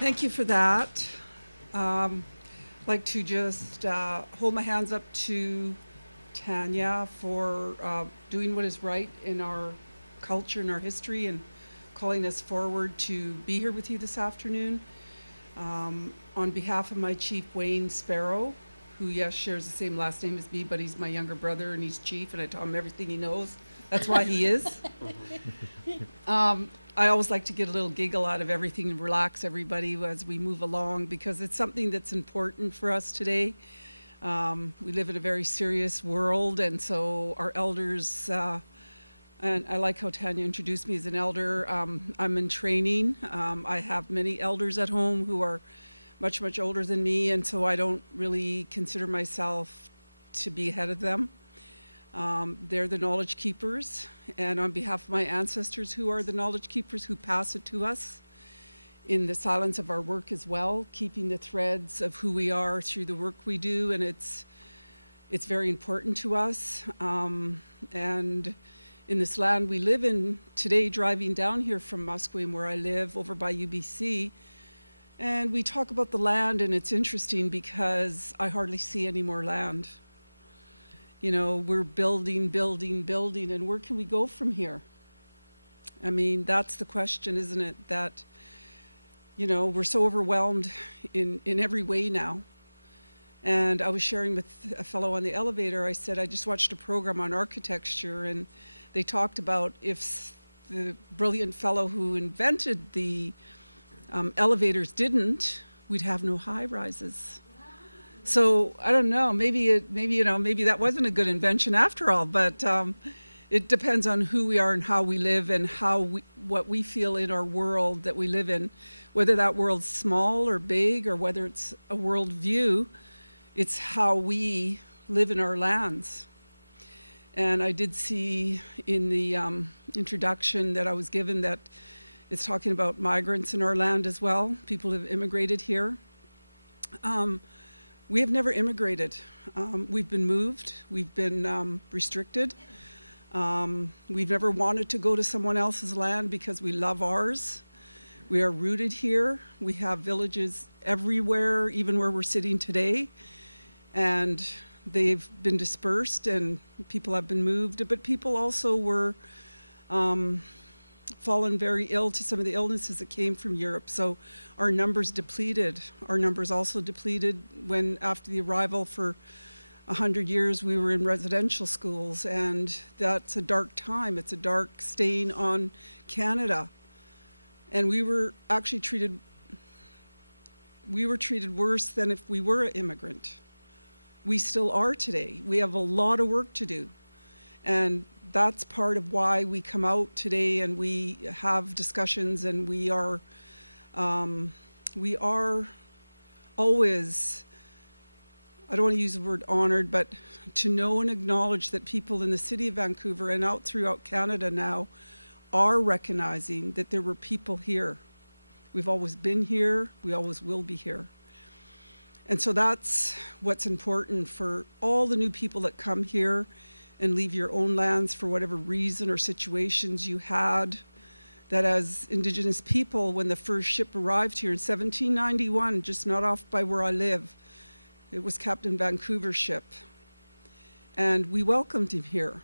Thank you for that. I'd like to just hold my hands up to Tanya for doing what is right in our culture and our history and calling us forward to be here with you this afternoon. On behalf of my chief, Wayne Sparrow, who, yes, shares the same last name as me, but he's my younger brother and he's chief, and I tell him everything he knows. That's why he is. I always like to get a little giggle out of everything and relax everybody as we move along, because it's something that's important for us today. We live in a very serious world, and so our elders, and I like how Tanya introduced me as an elder. I'm in training. I have many elders at home who are much, much older than me, and so I don't really consider myself to be ahead of them. They're the knowledge keepers, and on behalf of my ancestors, who are the knowledge keepers who pass it to us in the silence of our work as well, keeping the threads of who we are through the work we do, and it's very important to us. And in this land we live in today, driving down here from Musqueam, where I live, over by UBC, and we talk about the land, and it's interesting because I hardly see any more land. You know, we're building, and where can we go from here? I mean, that's the question, isn't it? That, you know, we're so overwhelmed in every way now. And I was sharing with a fellow on the elevator, I said, I just watched a program on architecture, and they talked about if the brilliant fellow who invented the elevators didn't, we'd have no high rises. So I don't know, maybe that wasn't a good invention after all, but it depends on who we are and how we live and what we feel in our world that we live in, whether that world's small or big or whether it's a world view, it's how we live in our lands. And I did see in the introduction that I was given that it's talking about migrants in our land as well, people who have immigrated here. We have never immigrated. We've been moved. We've been restricted. We've never wanted to go to someone else's land because we love ours. We are rooted here. We have villages everywhere, even where we're sitting today. And they've been dispersed and people have been moved. But people also were fallen very ill to some of the illnesses that came from Europe. So our numbers depleted. Our numbers also depleted when, after the arrival for 100 years, we were in residential schools, and that's a dark time. It's a dark stain on Canada. And we were actually treated worse than if we were an immigrant. We still are today. We have a lot of work to do. And that's part of why we come out today and we have discussions, and we are always, I don't want to use the word honored, but to know and acknowledge that people in the city of Vancouver and out throughout Canada now are recognizing that there were people here. We've always been here, we always will be here. And so that's what's important for all the new people that come here and leave your own lands for whatever reason or situations you had, that as Indigenous people, when the first ship arrived here in 1791, just not off by where I live, it was Captain Vancouver's ship. And we welcomed him here.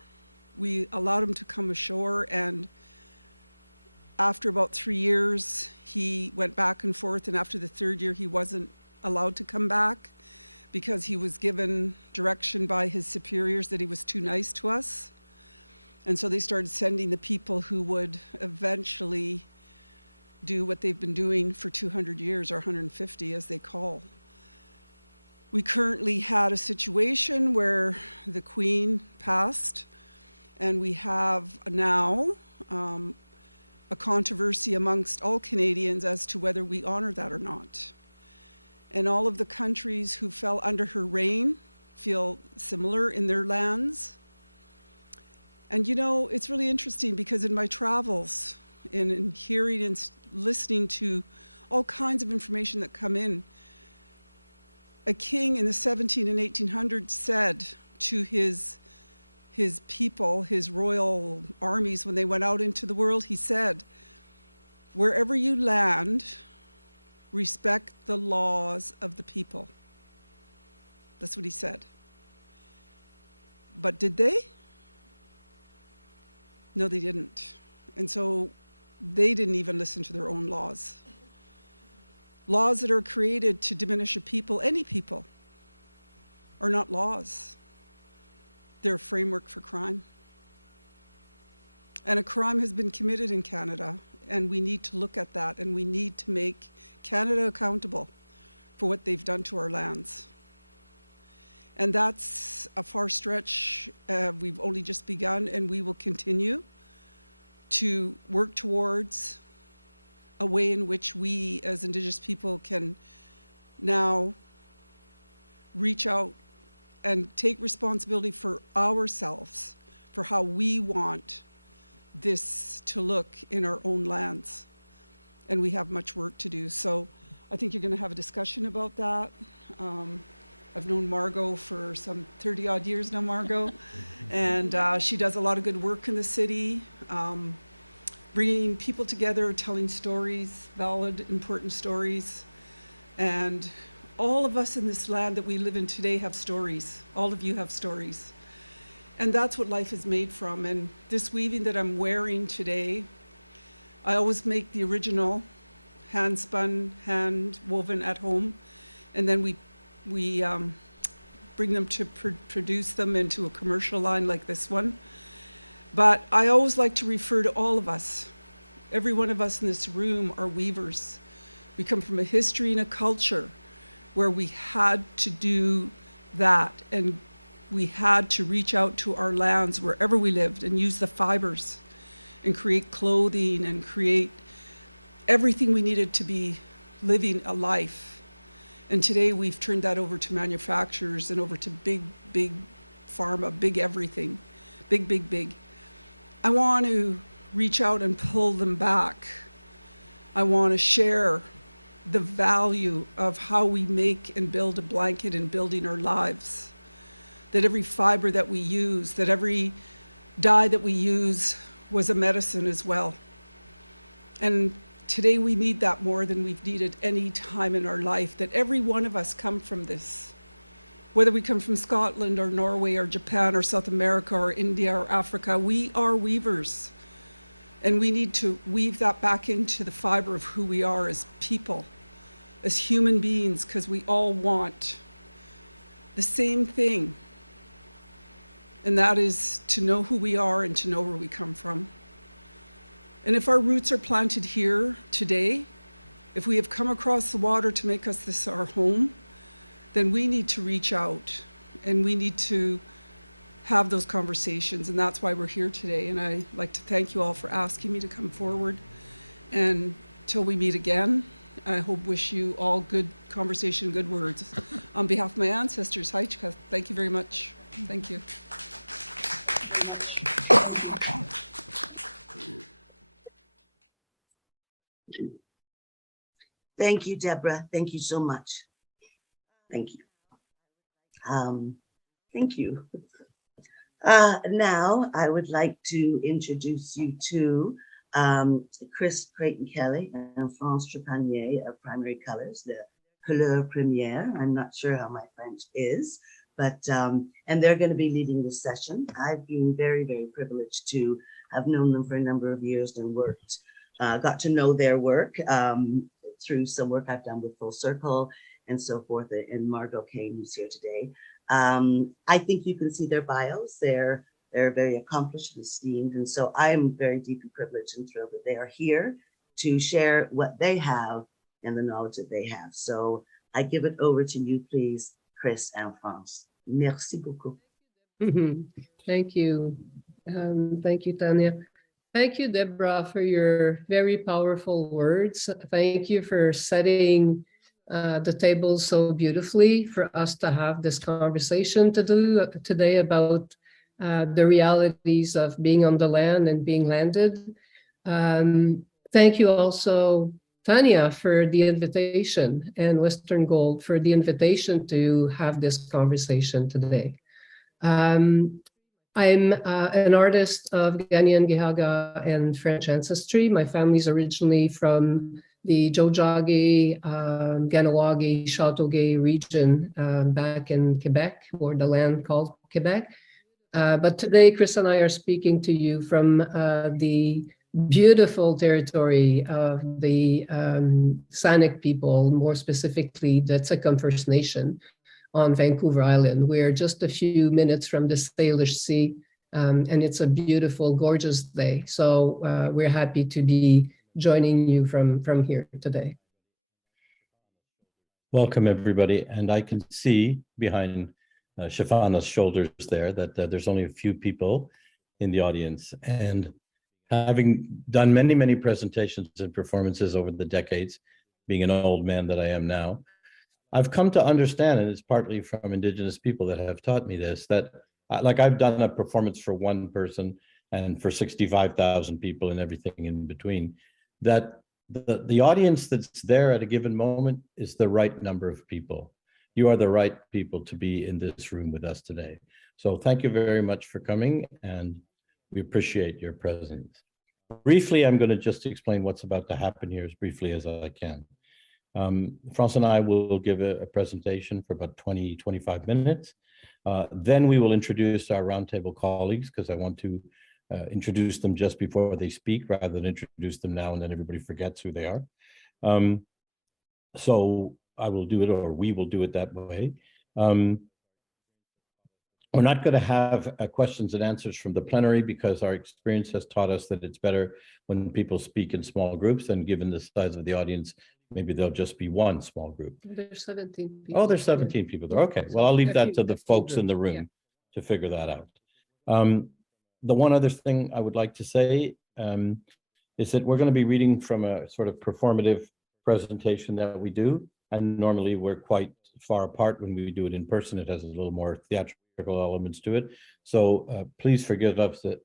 We allowed him to come ashore, and after about 3 years, he went back and forth, and after the third year, he wasn't allowed to come back, because he was given direction by his superiors that he was too nice to us. And so they started sending the people who would eventually do what they've been doing for 200 years, or 150 as they call. We currently had a situation where the Queen passed, and we have now a controversy amongst all Canadians as to whether we honor that or not. And all of the countries who fell under her reign feel similar in their lands. And you know, it's really interesting because in my travels, in hearing and listening to all kinds of information that come in, a king in the 1700s and 1800s said to his people, his royal armies, when they went out into the world, he said, wherever you land, respect the laws of the people. That's what he said. But did they? No, they didn't. And so they didn't even listen to their own laws. Laws that are created to diminish a people, any people, are not laws. They're a framework for crime. And a crime has been committed in Canada, and we need to look at that, and we need to make Canada accountable for what they've done to our lands. And that's a far stretch. We've only just begun, and we will continue to work towards a way in which we as Indigenous people can now reach out and take responsibility for ourselves, for how we want this to look in our own lands. And we have much work to do. So I think you're going to have a discussion about that. I've known Margo for some 30 odd years now, Margo, and she does a lot of good work in the city, bringing people together, telling stories, valid, important stories. And all of us in this land that we live in today have stories. All of you have stories. And that's what life is made from. And this weaving that I'm wearing today, I always make the original hand spun, hand woven at home. And then we bring them to produce them into a commercial line like this one. But I always like to refer to all of us. Every one of us in this room are weavers. We come from a history and a culture where we had to do that, and we had to reach out to our lands wherever we lived and use the fibers and create clothing and create everything we needed to be living a life. And today we've turned that over to manufacturers and over to big pharma, big everything, big. I want to reach out and pull them back. I want to share the value of how we make and build a blanket in building our lives. That every fiber that we use, that every dye that we use was a medicine as well. And today we need that more than we've needed any time in our life, that every one of us come from this. Whether we come from Scotland or Norway or Japan or South America or India or Africa, we are weavers. And we need to weave that back into the fiber of who we are as people, as human beings, because we all want the same thing. And that is to know who we are and to know where we come from. And if our roots are planted here today, if we have come across the water to make us this our home, then we need to reach out and we need to have those conversations. And that's why we're here today. And I'd like to thank you all for asking me to come forward. And till we meet again, I wish you all good conversation, good words. On behalf of my ancestors, Haichka, thank you very much. Thank you. Thank you, Debra. Thank you so much. Thank you. Thank you. Now I would like to introduce you to Creighton-Kelly and France Trépanier of Primary Colors, the Couleurs Primaires. I'm not sure how my French is, but and they're going to be leading this session. I've been very privileged to have known them for a number of years and worked, got to know their work through some work I've done with Full Circle and so forth, and Margo Kane, who's here today. I think you can see their bios. They're very accomplished and esteemed, and so I am very deeply privileged and thrilled that they are here to share what they have and the knowledge that they have. So I give it over to you, please, Chris and France. Merci beaucoup. Thank you. Thank you, Tanya. Thank you, Debra, for your very powerful words. Thank you for setting the table so beautifully for us to have this conversation to do today about the realities of being on the land and being landed. Thank you also, Tanya, for the invitation, and Western Gold for the invitation to have this conversation today. I'm an artist of Ghanaian, Gihaga, and French ancestry. My family's originally from the Tiohtià:ke, Ganawagi, Chateauguay region back in Quebec, or the land called Quebec. But today, Chris and I are speaking to you from the beautiful territory of the Sanic people, more specifically the Tsikam First Nation on Vancouver Island. We're just a few minutes from the Salish Sea, and it's a beautiful, gorgeous day. So we're happy to be joining you from here today. Welcome, everybody. And I can see behind Shafana's shoulders there that there's only a few people in the audience. And having done many, many presentations and performances over the decades, being an old man that I am now, I've come to understand, and it's partly from Indigenous people that have taught me this, that like I've done a performance for one person and for 65,000 people and everything in between, that the audience that's there at a given moment is the right number of people. You are the right people to be in this room with us today. So thank you very much for coming, and we appreciate your presence. Briefly, I'm going to just explain what's about to happen here as briefly as I can. France and I will give a presentation for about 20-25 minutes. Then we will introduce our roundtable colleagues, because I want to introduce them just before they speak, rather than introduce them now and then everybody forgets who they are. So I will do it, or we will do it that way. We're not going to have questions and answers from the plenary, because our experience has taught us that it's better when people speak in small groups, and given the size of the audience, maybe there'll just be one small group. There's 17 people. Oh, there's 17 people there. Okay, well, I'll leave that to the folks in the room to figure that out. The one other thing I would like to say is that we're going to be reading from a sort of performative presentation that we do. And normally we're quite far apart when we do it in person. It has a little more theatrical elements to it. So please forgive us if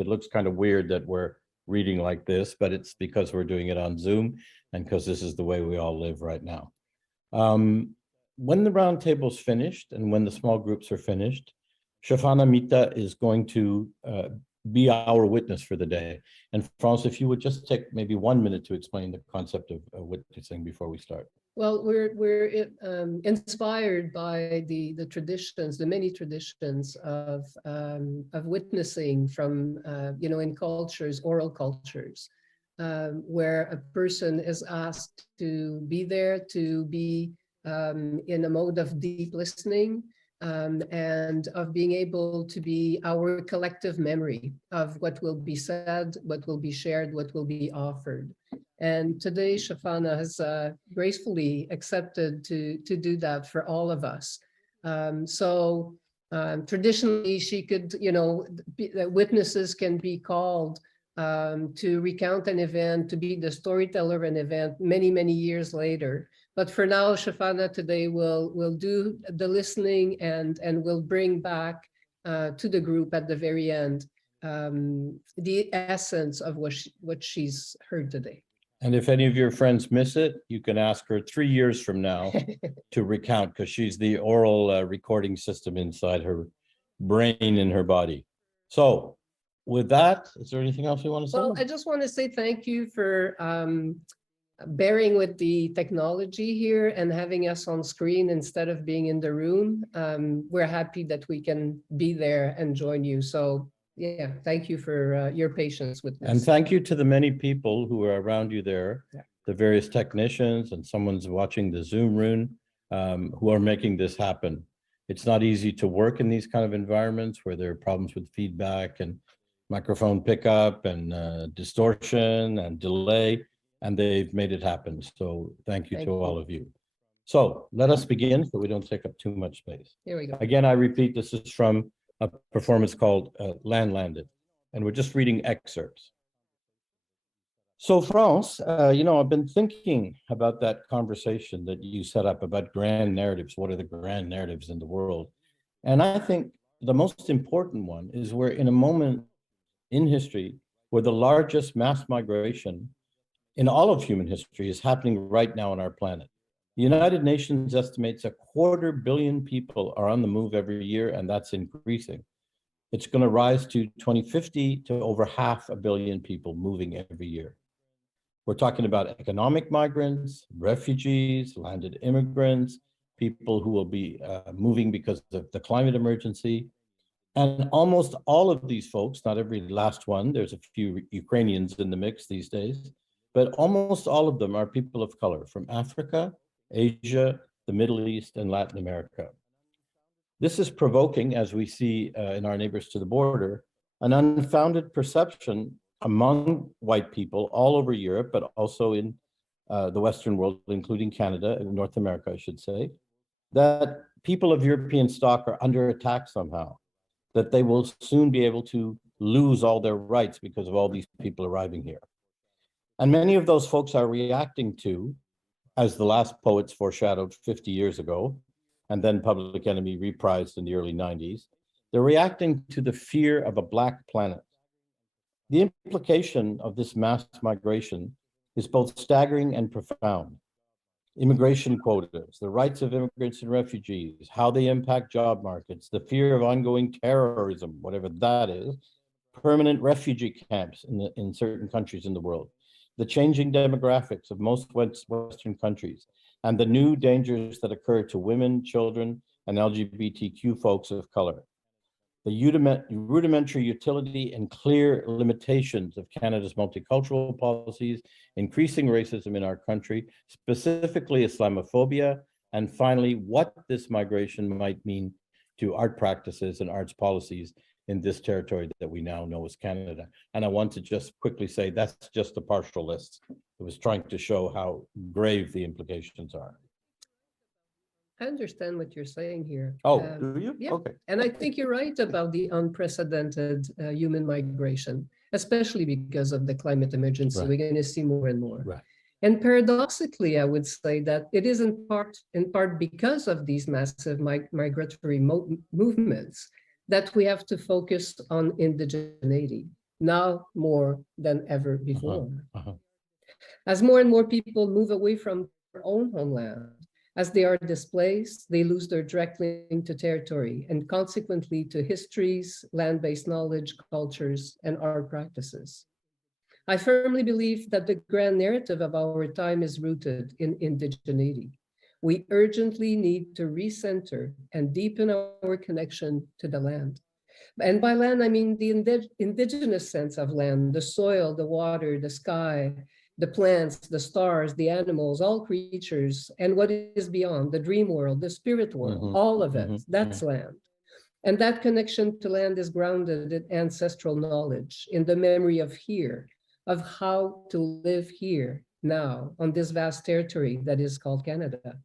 it looks kind of weird that we're reading like this, but it's because we're doing it on Zoom and because this is the way we all live right now. When the roundtable's finished and when the small groups are finished, Shafana Mitha is going to be our witness for the day. And France, if you would just take maybe 1 minute to explain the concept of witnessing before we start. Well, we're inspired by the traditions, the many traditions of witnessing from in cultures, oral cultures, where a person is asked to be there, to be in a mode of deep listening, and of being able to be our collective memory of what will be said, what will be shared, what will be offered. And today, Shafana has gracefully accepted to do that for all of us. Traditionally, she could, witnesses can be called to recount an event, to be the storyteller of an event many, many years later. But for now, Shafana today will do the listening and will bring back to the group at the very end the essence of what she's heard today. And if any of your friends miss it, you can ask her 3 years from now to recount, because she's the oral recording system inside her brain and her body. So with that, is there anything else you want to say? Well, I just want to say thank you for bearing with the technology here and having us on screen instead of being in the room. We're happy that we can be there and join you. So yeah, thank you for your patience with this. And thank you to the many people who are around you there, the various technicians, and someone's watching the Zoom room, who are making this happen. It's not easy to work in these kind of environments where there are problems with feedback and microphone pickup and distortion and delay, and they've made it happen. So thank you to all of you. So let us begin so we don't take up too much space. Here we go. Again, I repeat, this is from a performance called Land Landed, and we're just reading excerpts. So France, I've been thinking about that conversation that you set up about grand narratives. What are the grand narratives in the world? And I think the most important one is we're in a moment in history where the largest mass migration in all of human history is happening right now on our planet. The United Nations estimates 250 million people are on the move every year, and that's increasing. It's going to rise to 2050 to over 500 million people moving every year. We're talking about economic migrants, refugees, landed immigrants, people who will be moving because of the climate emergency. And almost all of these folks, not every last one, there's a few Ukrainians in the mix these days, but almost all of them are people of color from Africa, Asia, the Middle East, and Latin America. This is provoking, as we see in our neighbors to the border, an unfounded perception among white people all over Europe, but also in the Western world, including Canada and North America, I should say, that people of European stock are under attack somehow, that they will soon be able to lose all their rights because of all these people arriving here. And many of those folks are reacting to, as the last poets foreshadowed 50 years ago, and then Public Enemy reprised in the early 90s, they're reacting to the fear of a Black planet. The implication of this mass migration is both staggering and profound. Immigration quotas, the rights of immigrants and refugees, how they impact job markets, the fear of ongoing terrorism, whatever that is, permanent refugee camps in certain countries in the world, the changing demographics of most Western countries, and the new dangers that occur to women, children, and LGBTQ folks of color. The rudimentary utility and clear limitations of Canada's multicultural policies, increasing racism in our country, specifically Islamophobia, and finally, what this migration might mean to art practices and arts policies in this territory that we now know as Canada. And I want to just quickly say that's just a partial list. It was trying to show how grave the implications are. I understand what you're saying here. Oh, do you? Yeah. Okay. And I think you're right about the unprecedented human migration, especially because of the climate emergency. Right. We're going to see more and more. Right. And paradoxically, I would say that it is in part because of these massive migratory movements that we have to focus on indigeneity now more than ever before. As more and more people move away from their own homeland, as they are displaced, they lose their direct link to territory and consequently to histories, land-based knowledge, cultures, and art practices. I firmly believe that the grand narrative of our time is rooted in indigeneity. We urgently need to recenter and deepen our connection to the land. And by land, I mean the indigenous sense of land, the soil, the water, the sky, the plants, the stars, the animals, all creatures, and what is beyond, the dream world, the spirit world, all of it, that's land. And that connection to land is grounded in ancestral knowledge, in the memory of here, of how to live here now on this vast territory that is called Canada.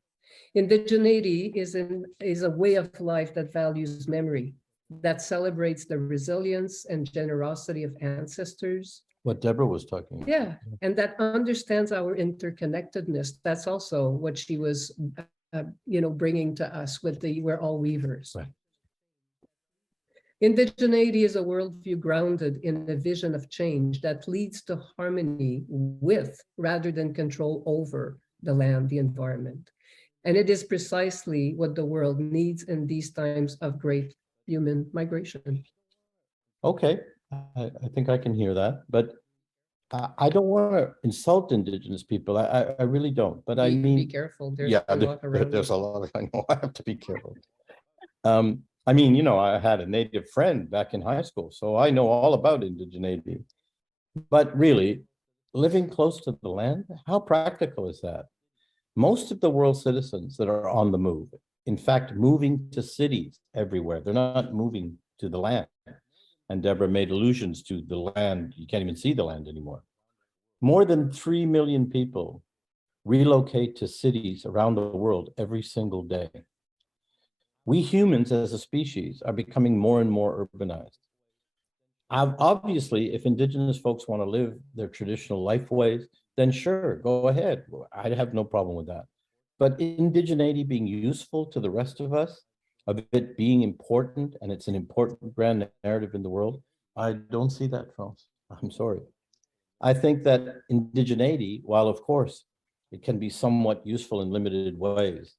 Indigeneity is a way of life that values memory, that celebrates the resilience and generosity of ancestors. What Debra was talking about. Yeah, and that understands our interconnectedness. That's also what she was, bringing to us with the "We're all weavers." Right. Indigeneity is a worldview grounded in a vision of change that leads to harmony with, rather than control over, the land, the environment. And it is precisely what the world needs in these times of great human migration. Okay, I think I can hear that, but I don't want to insult Indigenous people. I really don't. But I mean, be careful. There's yeah, a lot around. there's a lot. I know I have to be careful. I mean, I had a Native friend back in high school, so I know all about indigeneity. But really, living close to the land, how practical is that? Most of the world's citizens that are on the move, in fact, moving to cities everywhere, they're not moving to the land. And Debra made allusions to the land. You can't even see the land anymore. More than 3 million people relocate to cities around the world every single day. We humans as a species are becoming more and more urbanized. Obviously, if Indigenous folks want to live their traditional life ways, then sure, go ahead. I have no problem with that. But indigeneity being useful to the rest of us, of it being important, and it's an important grand narrative in the world, I don't see that, folks. I'm sorry. I think that indigeneity, while of course it can be somewhat useful in limited ways,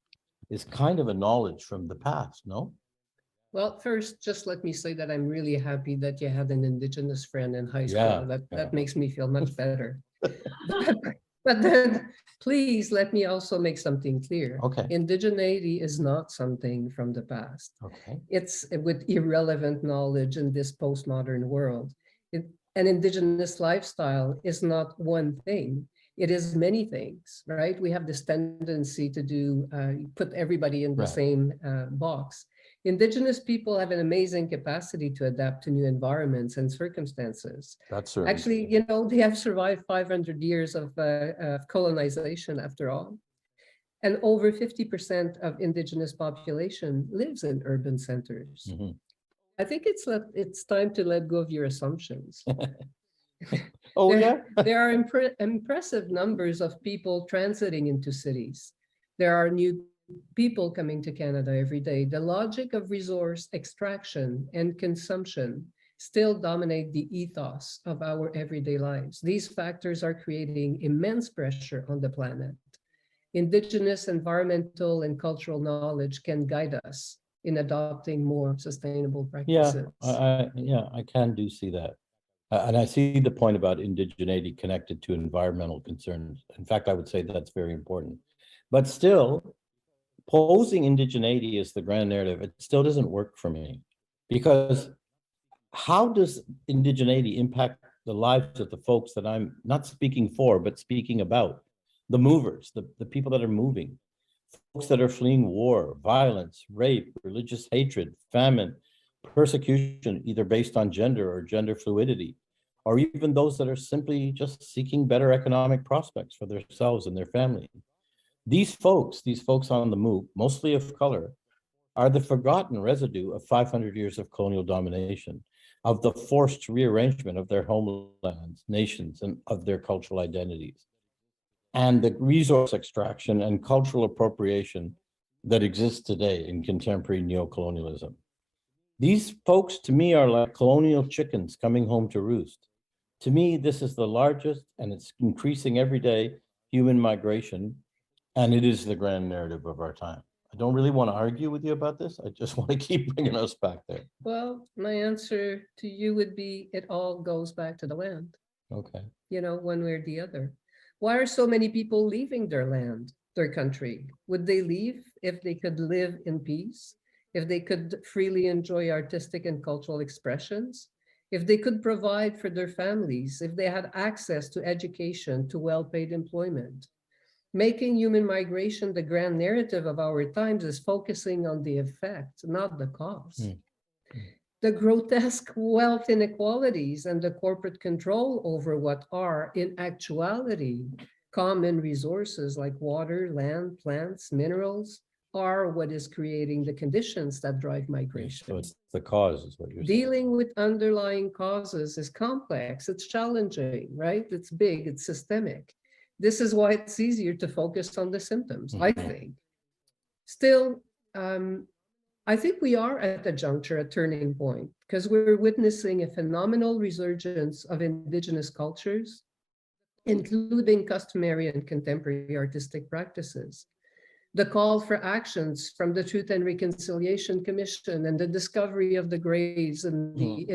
is kind of a knowledge from the past, no? Well, first, just let me say that I'm really happy that you had an Indigenous friend in high school. Yeah, That makes me feel much better. But then, please let me also make something clear. Okay. Indigeneity is not something from the past. Okay. It's with irrelevant knowledge in this postmodern world. An indigenous lifestyle is not one thing. It is many things, right? We have this tendency to do put everybody in the Right. same box. Indigenous people have an amazing capacity to adapt to new environments and circumstances. That's certainly Actually, you know, they have survived 500 years of colonization after all. And over 50% of indigenous population lives in urban centers. Mhm. I think it's time to let go of your assumptions. Oh, There- yeah. There are impressive numbers of people transiting into cities. There are new people coming to Canada every day. The logic of resource extraction and consumption still dominate the ethos of our everyday lives. These factors are creating immense pressure on the planet. Indigenous environmental and cultural knowledge can guide us in adopting more sustainable Yeah, practices. I can do see that. And I see the point about indigeneity connected to environmental concerns. In fact, I would say that's very important. But still, posing indigeneity as the grand narrative, it still doesn't work for me. Because how does indigeneity impact the lives of the folks that I'm not speaking for, but speaking about? The movers, the people that are moving, folks that are fleeing war, violence, rape, religious hatred, famine, persecution, either based on gender or gender fluidity, or even those that are simply just seeking better economic prospects for themselves and their family. These folks on the move, mostly of color, are the forgotten residue of 500 years of colonial domination, of the forced rearrangement of their homelands, nations, and of their cultural identities, and the resource extraction and cultural appropriation that exists today in contemporary neocolonialism. These folks, to me, are like colonial chickens coming home to roost. To me, this is the largest, and it's increasing every day, human migration, and it is the grand narrative of our time. I don't really want to argue with you about this. I just want to keep bringing us back there. Well, my answer to you would be it all goes back to the land, Okay. you know, one way or the other. Why are so many people leaving their land, their country? Would they leave if they could live in peace? If they could freely enjoy artistic and cultural expressions? If they could provide for their families? If they had access to education, to well-paid employment? Making human migration the grand narrative of our times is focusing on the effect, not the cause. The grotesque wealth inequalities and the corporate control over what are, in actuality, common resources like water, land, plants, minerals, are what is creating the conditions that drive So migration. it's the cause is what you're saying. Dealing with underlying causes is complex, it's challenging, right? It's big, it's systemic. This is why it's easier to focus on the symptoms, I think. Still, I think we are at a juncture, a turning point, because we're witnessing a phenomenal resurgence of Indigenous cultures, including customary and contemporary artistic practices. The call for actions from the Truth and Reconciliation Commission and the discovery of the graves in the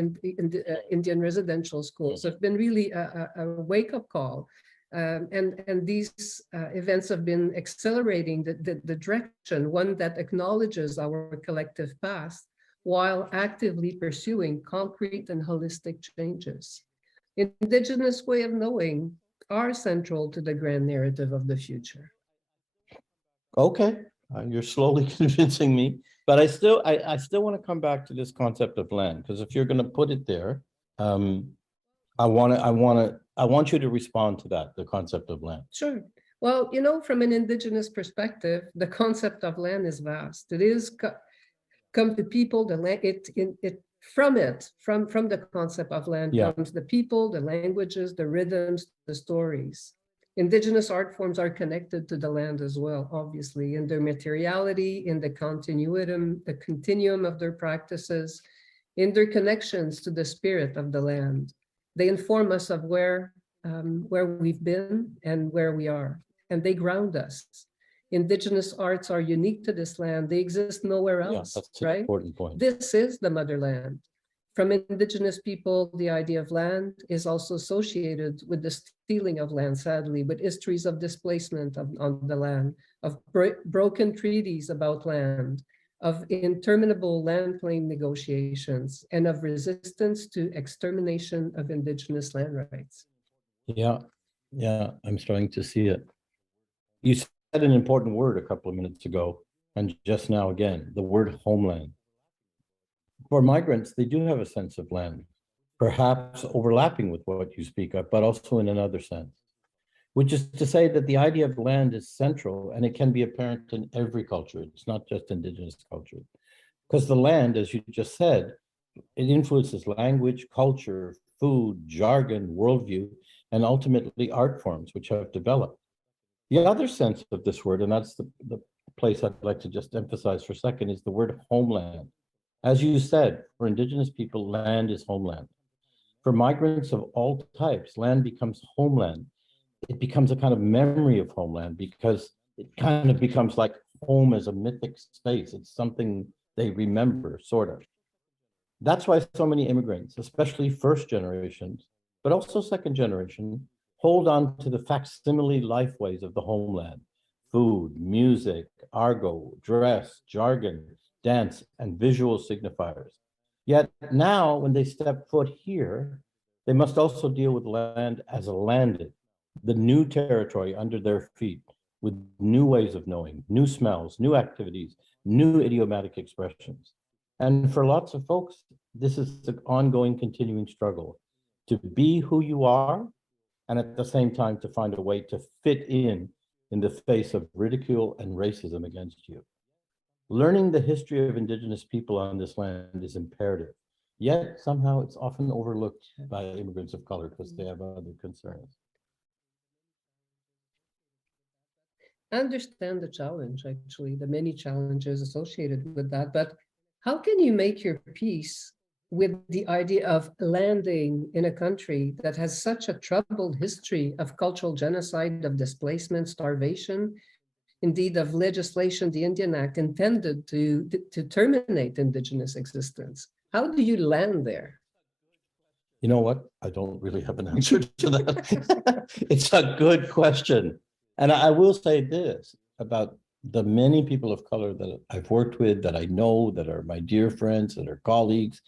Indian residential schools have been really a wake-up call. And these events have been accelerating the direction, one that acknowledges our collective past while actively pursuing concrete and holistic changes. Indigenous way of knowing are central to the grand narrative of the future. Okay, you're slowly convincing me, but I still want to come back to this concept of land, because if you're going to put it there, I want you to respond to that, the concept of land. Sure. Well, you know, from an Indigenous perspective, the concept of land is vast. It is come to people, the land, from the concept of land comes the people, the languages, the rhythms, the stories. Indigenous art forms are connected to the land as well, obviously, in their materiality, in the continuum of their practices, in their connections to the spirit of the land. They inform us of where we've been and where we are, and they ground us. Indigenous arts are unique to this land. They exist nowhere else, That's right? an important point. This is the motherland. From Indigenous people, the idea of land is also associated with the stealing of land, sadly, with histories of displacement on the land, of broken treaties about land, of interminable land claim negotiations, and of resistance to extermination of Indigenous land rights. Yeah, I'm starting to see it. You said an important word a couple of minutes ago, and just now again, the word homeland. For migrants, they do have a sense of land, perhaps overlapping with what you speak of, but also in another sense, which is to say that the idea of land is central, and it can be apparent in every culture. It's not just Indigenous culture. Because the land, as you just said, it influences language, culture, food, jargon, worldview, and ultimately art forms which have developed. The other sense of this word, and that's the place I'd like to just emphasize for a second, is the word homeland. As you said, for Indigenous people, land is homeland. For migrants of all types, land becomes homeland. It becomes a kind of memory of homeland because it kind of becomes like home as a mythic space. It's something they remember, sort of. That's why so many immigrants, especially first generations, but also second generation, hold on to the facsimile lifeways of the homeland: food, music, argot, dress, jargon, dance, and visual signifiers. Yet now, when they step foot here, they must also deal with land as a landed, the new territory under their feet, with new ways of knowing, new smells, new activities, new idiomatic expressions. And for lots of folks, this is an ongoing, continuing struggle to be who you are, and at the same time to find a way to fit in the face of ridicule and racism against you. Learning the history of Indigenous people on this land is imperative, yet somehow it's often overlooked by immigrants of color because they have other concerns. I understand the challenge, actually, the many challenges associated with that, but how can you make your peace with the idea of landing in a country that has such a troubled history of cultural genocide, of displacement, starvation, indeed of legislation, the Indian Act, intended to terminate Indigenous existence? How do you land there? You know what? I don't really have an answer to that. It's a good question. And I will say this about the many people of color that I've worked with, that I know, that are my dear friends, that are colleagues.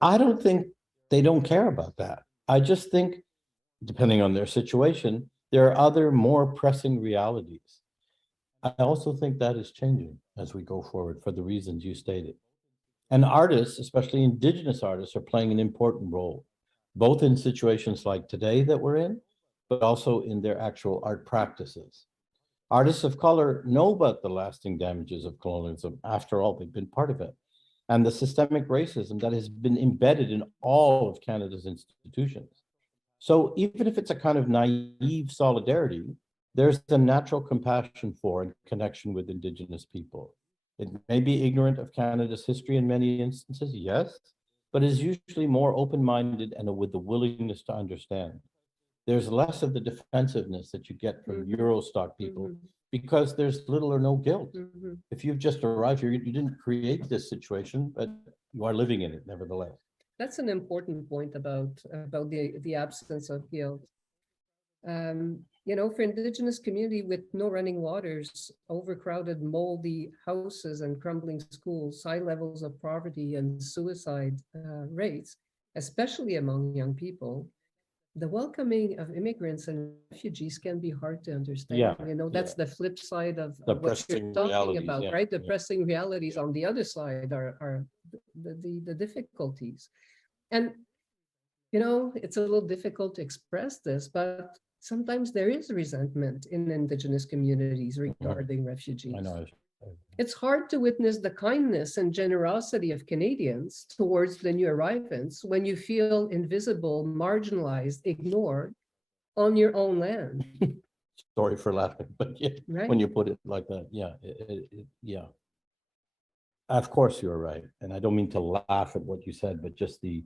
I don't think they don't care about that. I just think, depending on their situation, there are other more pressing realities. I also think that is changing as we go forward for the reasons you stated. And artists, especially Indigenous artists, are playing an important role, both in situations like today that we're in, but also in their actual art practices. Artists of color know about the lasting damages of colonialism. After all, they've been part of it. And the systemic racism that has been embedded in all of Canada's institutions. So even if it's a kind of naive solidarity, there's a natural compassion for and connection with Indigenous people. It may be ignorant of Canada's history in many instances, yes, but is usually more open-minded and with the willingness to understand. There's less of the defensiveness that you get from Eurostock people because there's little or no guilt. If you've just arrived here, you didn't create this situation, but you are living in it nevertheless. That's an important point about the absence of guilt. You know, for Indigenous community with no running waters, overcrowded, moldy houses and crumbling schools, high levels of poverty and suicide rates, especially among young people, the welcoming of immigrants and refugees can be hard to understand. Yeah, you know, that's the flip side of The what you're pressing talking realities, about, yeah, right? The yeah. pressing realities on the other side are the difficulties. And, you know, it's a little difficult to express this, but sometimes there is resentment in Indigenous communities regarding refugees. I know. It's hard to witness the kindness and generosity of Canadians towards the new arrivants when you feel invisible, marginalized, ignored on your own land. Sorry for laughing, but yeah, Right. when you put it like that, yeah, yeah. Of course, you're right, and I don't mean to laugh at what you said, but just the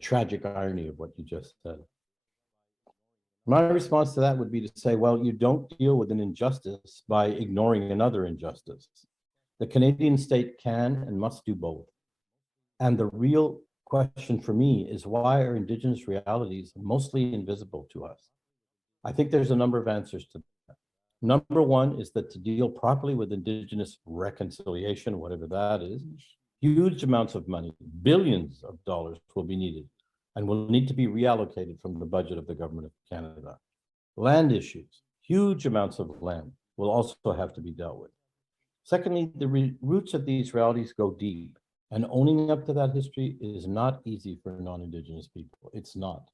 tragic irony of what you just said. My response to that would be to say, well, you don't deal with an injustice by ignoring another injustice. The Canadian state can and must do both. And the real question for me is, why are Indigenous realities mostly invisible to us? I think there's a number of answers to that. Number one is that to deal properly with Indigenous reconciliation, whatever that is, huge amounts of money, billions of dollars will be needed and will need to be reallocated from the budget of the government of Canada. Land issues, huge amounts of land will also have to be dealt with. Secondly, the roots of these realities go deep, and owning up to that history is not easy for non-Indigenous people. It's not.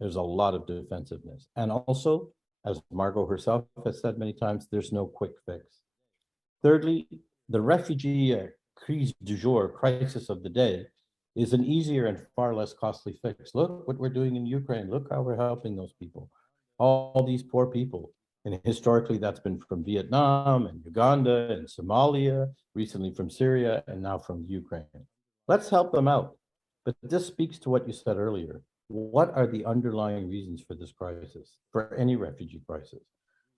There's a lot of defensiveness. And also, as Margo herself has said many times, there's no quick fix. Thirdly, the refugee crise du jour, crisis of the day, is an easier and far less costly fix. Look what we're doing in Ukraine. Look how we're helping those people. All these poor people. And historically, that's been from Vietnam and Uganda and Somalia, recently from Syria, and now from Ukraine. Let's help them out. But this speaks to what you said earlier. What are the underlying reasons for this crisis, for any refugee crisis?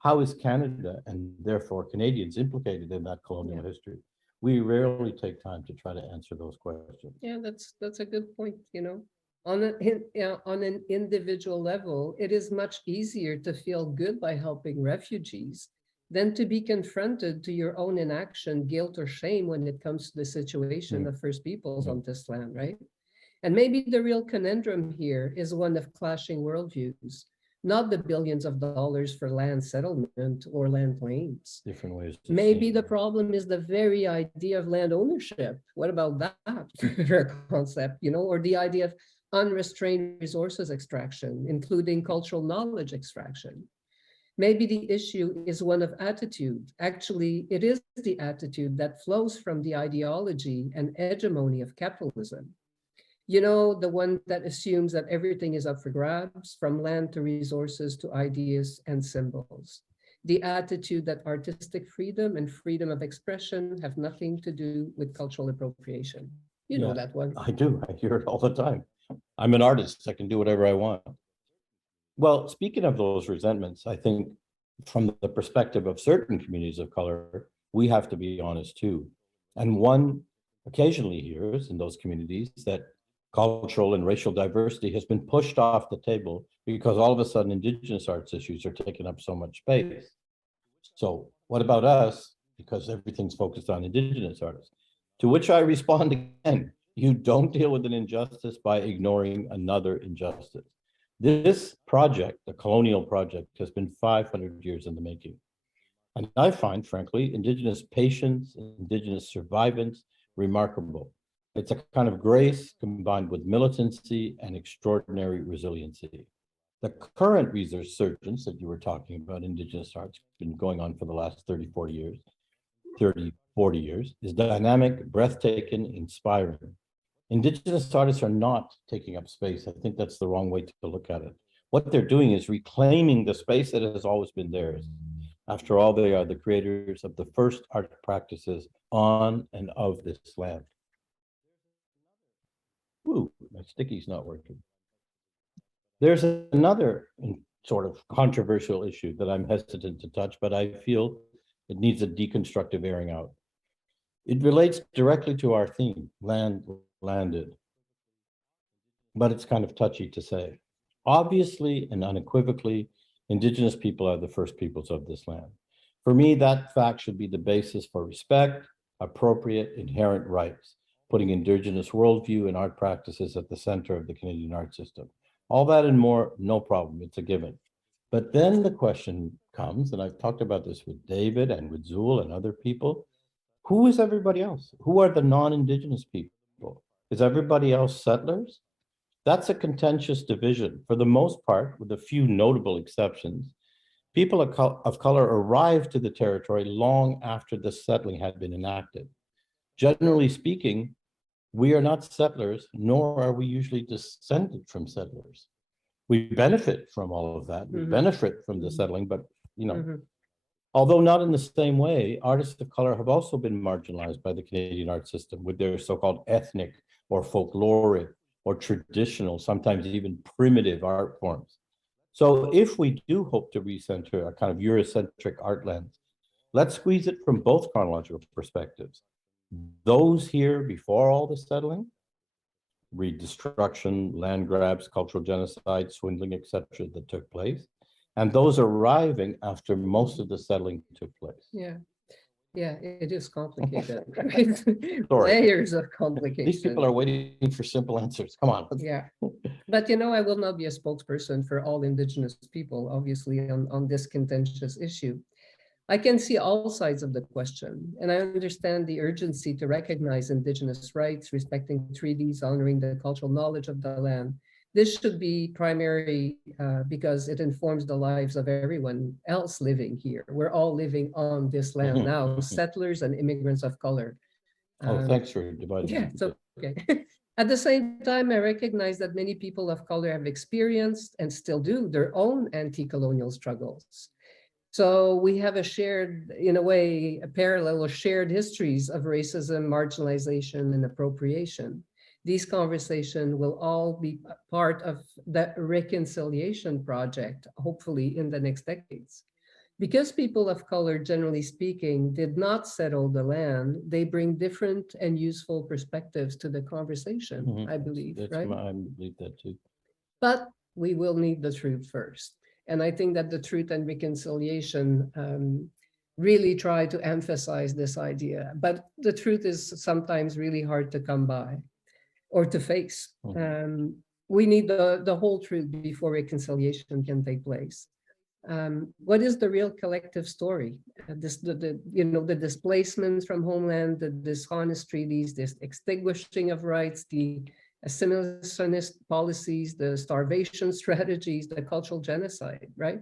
How is Canada, and therefore Canadians, implicated in that colonial history? We rarely take time to try to answer those questions. Yeah, that's a good point, you know. On an individual level, it is much easier to feel good by helping refugees than to be confronted to your own inaction, guilt, or shame when it comes to the situation of First Peoples on this land, right? And maybe the real conundrum here is one of clashing worldviews, not the billions of dollars for land settlement or land claims. Different ways. Maybe the problem is the very idea of land ownership. What about that concept, you know, or the idea of unrestrained resources extraction, including cultural knowledge extraction? Maybe the issue is one of attitude. Actually, it is the attitude that flows from the ideology and hegemony of capitalism. You know, the one that assumes that everything is up for grabs, from land to resources to ideas and symbols. The attitude that artistic freedom and freedom of expression have nothing to do with cultural appropriation. You know that one. I do. I hear it all the time. I'm an artist. I can do whatever I want. Well, speaking of those resentments, I think from the perspective of certain communities of color, we have to be honest too. And one occasionally hears in those communities that cultural and racial diversity has been pushed off the table because all of a sudden Indigenous arts issues are taking up so much space. So what about us? Because everything's focused on Indigenous artists. To which I respond again, you don't deal with an injustice by ignoring another injustice. This project, the colonial project, has been 500 years in the making. And I find, frankly, Indigenous patience, Indigenous survivance remarkable. It's a kind of grace combined with militancy and extraordinary resiliency. The current resurgence that you were talking about, Indigenous arts, been going on for the last 30, 40 years, is dynamic, breathtaking, inspiring. Indigenous artists are not taking up space. I think that's the wrong way to look at it. What they're doing is reclaiming the space that has always been theirs. After all, they are the creators of the first art practices on and of this land. Ooh, my sticky's not working. There's another sort of controversial issue that I'm hesitant to touch, but I feel it needs a deconstructive airing out. It relates directly to our theme, landed, but it's kind of touchy to say. Obviously and unequivocally, Indigenous people are the first peoples of this land. For me, that fact should be the basis for respect, appropriate, inherent rights, putting Indigenous worldview and art practices at the center of the Canadian art system. All that and more, no problem, it's a given. But then the question comes, and I've talked about this with David and with Zool and other people, who is everybody else? Who are the non-Indigenous people? Is everybody else settlers? That's a contentious division. For the most part, with a few notable exceptions, people of color arrived to the territory long after the settling had been enacted. Generally speaking, we are not settlers, nor are we usually descended from settlers. We benefit from all of that. We benefit from the settling, but you know, although not in the same way, artists of color have also been marginalized by the Canadian art system with their so-called ethnic or folkloric or traditional, sometimes even primitive art forms. So if we do hope to recenter a kind of Eurocentric art lens, let's squeeze it from both chronological perspectives. Those here before all the settling, read destruction, land grabs, cultural genocide, swindling, etc., that took place. And those arriving after most of the settling took place. Yeah. Yeah, it is complicated, right? Sorry. Layers of complication. These people are waiting for simple answers. Come on. Yeah, but you know, I will not be a spokesperson for all Indigenous people, obviously, on this contentious issue. I can see all sides of the question, and I understand the urgency to recognize Indigenous rights, respecting treaties, honoring the cultural knowledge of the land. This should be primary because it informs the lives of everyone else living here. We're all living on this land now, settlers and immigrants of color. Thanks for dividing. Yeah, it's okay. At the same time, I recognize that many people of color have experienced and still do their own anti-colonial struggles. So we have a shared, in a way, a parallel or shared histories of racism, marginalization, and appropriation. These conversations will all be part of the reconciliation project, hopefully in the next decades. Because people of color, generally speaking, did not settle the land, they bring different and useful perspectives to the conversation, I believe, right? I believe that too. But we will need the truth first. And I think that the truth and reconciliation really try to emphasize this idea. But the truth is sometimes really hard to come by or to face. We need the whole truth before reconciliation can take place. What is the real collective story? The displacements from homeland, the dishonest treaties, this extinguishing of rights, the assimilationist policies, the starvation strategies, the cultural genocide, right?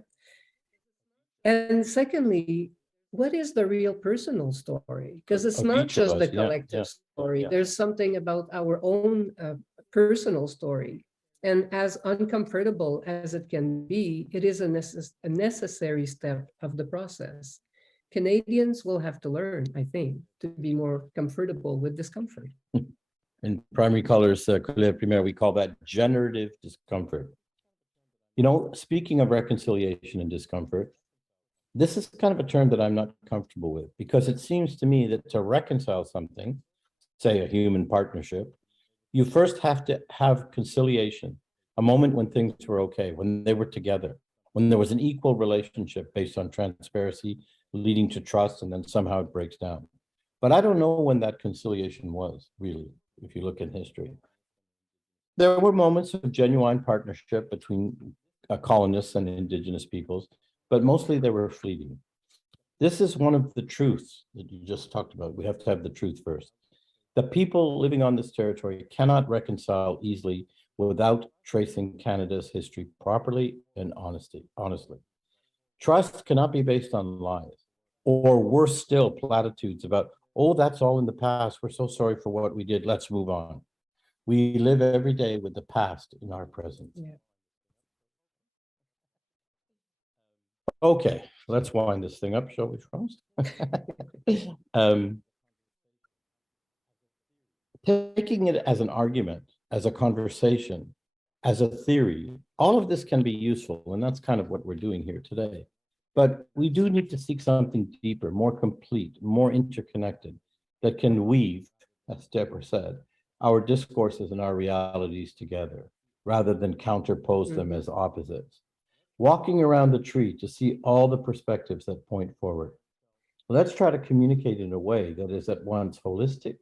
And secondly, what is the real personal story? Because it's not just the collective story. There's something about our own personal story. And as uncomfortable as it can be, it is a necessary step of the process. Canadians will have to learn, I think, to be more comfortable with discomfort. In primary colors, Couleurs Primaires, we call that generative discomfort. You know, speaking of reconciliation and discomfort, this is kind of a term that I'm not comfortable with, because it seems to me that to reconcile something, say a human partnership, you first have to have conciliation, a moment when things were okay, when they were together, when there was an equal relationship based on transparency, leading to trust, and then somehow it breaks down. But I don't know when that conciliation was, really, if you look in history. There were moments of genuine partnership between colonists and Indigenous peoples, but mostly they were fleeting. This is one of the truths that you just talked about. We have to have the truth first. The people living on this territory cannot reconcile easily without tracing Canada's history properly and honestly. Trust cannot be based on lies, or worse still, platitudes about, oh, that's all in the past. We're so sorry for what we did. Let's move on. We live every day with the past in our present. Yeah. Okay, let's wind this thing up, shall we, Franz? Taking it as an argument, as a conversation, as a theory, all of this can be useful, and that's kind of what we're doing here today. But we do need to seek something deeper, more complete, more interconnected, that can weave, as Debra said, our discourses and our realities together, rather than counterpose them as opposites. Walking around the tree to see all the perspectives that point forward. Let's try to communicate in a way that is at once holistic,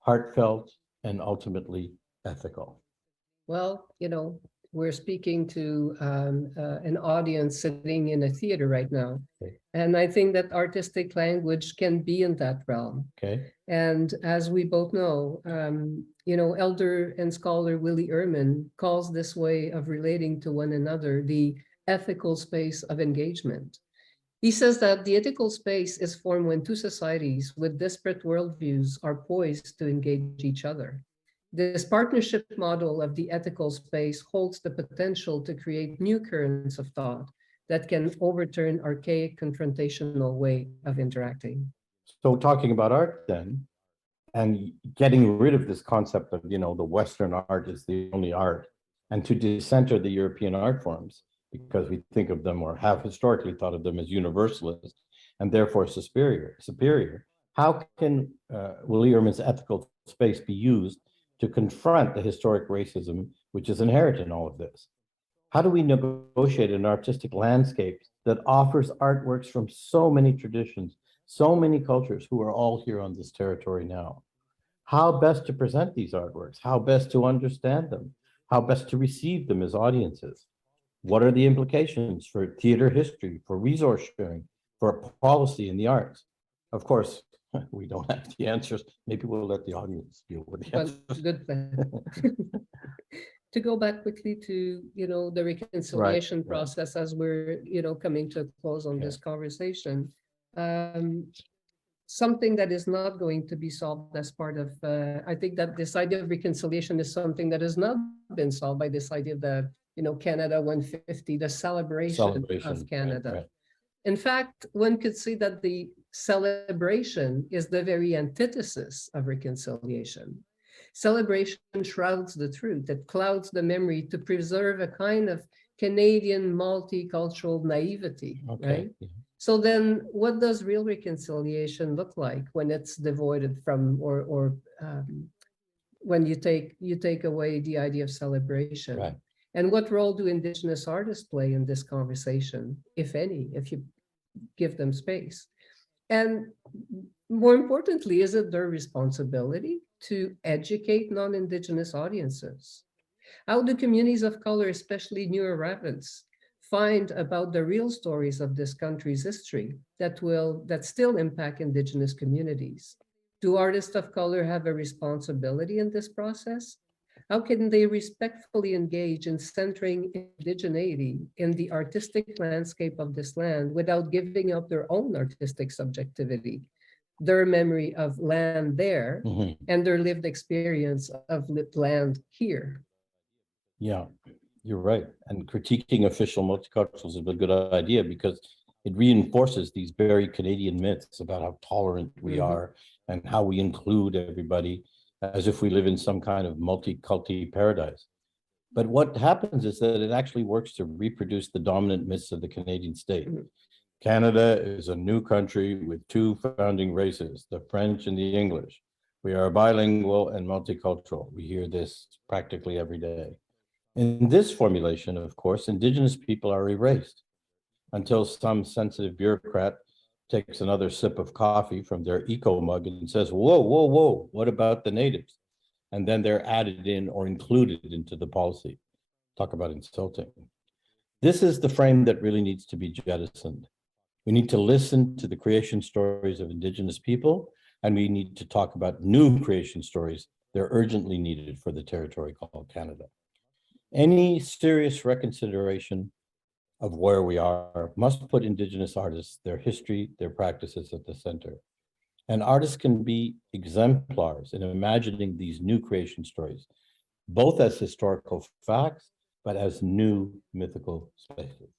heartfelt, and ultimately ethical. Well, you know, we're speaking to an audience sitting in a theater right now. Okay. And I think that artistic language can be in that realm. Okay. And as we both know, you know, elder and scholar Willie Ehrman calls this way of relating to one another the ethical space of engagement. He says that the ethical space is formed when two societies with disparate worldviews are poised to engage each other. This partnership model of the ethical space holds the potential to create new currents of thought that can overturn archaic confrontational way of interacting. So talking about art then, and getting rid of this concept of, you know, the Western art is the only art, and to decenter the European art forms, because we think of them, or have historically thought of them, as universalist and therefore superior. How can Willie Ehrman's ethical space be used to confront the historic racism which is inherent in all of this? How do we negotiate an artistic landscape that offers artworks from so many traditions, so many cultures who are all here on this territory now? How best to present these artworks? How best to understand them? How best to receive them as audiences? What are the implications for theater history, for resource sharing, for policy in the arts? Of course, we don't have the answers. Maybe we'll let the audience deal with the Well, answers. good plan. To go back quickly to, the reconciliation right. process as we're, coming to a close on Okay. this conversation. Something that is not going to be solved as part of, I think that this idea of reconciliation is something that has not been solved by this idea of the, Canada 150, the celebration of right, Canada. right. In fact, one could say that the celebration is the very antithesis of reconciliation. Celebration shrouds the truth, it clouds the memory to preserve a kind of Canadian multicultural naivety, Okay. right? Yeah. So then what does real reconciliation look like when it's devoided from, or when you take away the idea of celebration? Right. And what role do Indigenous artists play in this conversation, if any, if you give them space? And more importantly, is it their responsibility to educate non-Indigenous audiences? How do communities of color, especially New Arabians, find about the real stories of this country's history that still impact Indigenous communities? Do artists of color have a responsibility in this process? How can they respectfully engage in centering indigeneity in the artistic landscape of this land without giving up their own artistic subjectivity, their memory of land there, Mhm. and their lived experience of land here? Yeah, you're right. And critiquing official multiculturalism is a good idea because it reinforces these very Canadian myths about how tolerant we are and how we include everybody as if we live in some kind of multi-culti paradise. But what happens is that it actually works to reproduce the dominant myths of the Canadian state. Canada is a new country with two founding races, the French and the English. We are bilingual and multicultural. We hear this practically every day. In this formulation, of course, Indigenous people are erased until some sensitive bureaucrat takes another sip of coffee from their eco mug and says, whoa, whoa, whoa, what about the natives? And then they're added in or included into the policy. Talk about insulting. This is the frame that really needs to be jettisoned. We need to listen to the creation stories of Indigenous people, and we need to talk about new creation stories. They're urgently needed for the territory called Canada. Any serious reconsideration of where we are must put Indigenous artists, their history, their practices at the center. And artists can be exemplars in imagining these new creation stories, both as historical facts, but as new mythical spaces.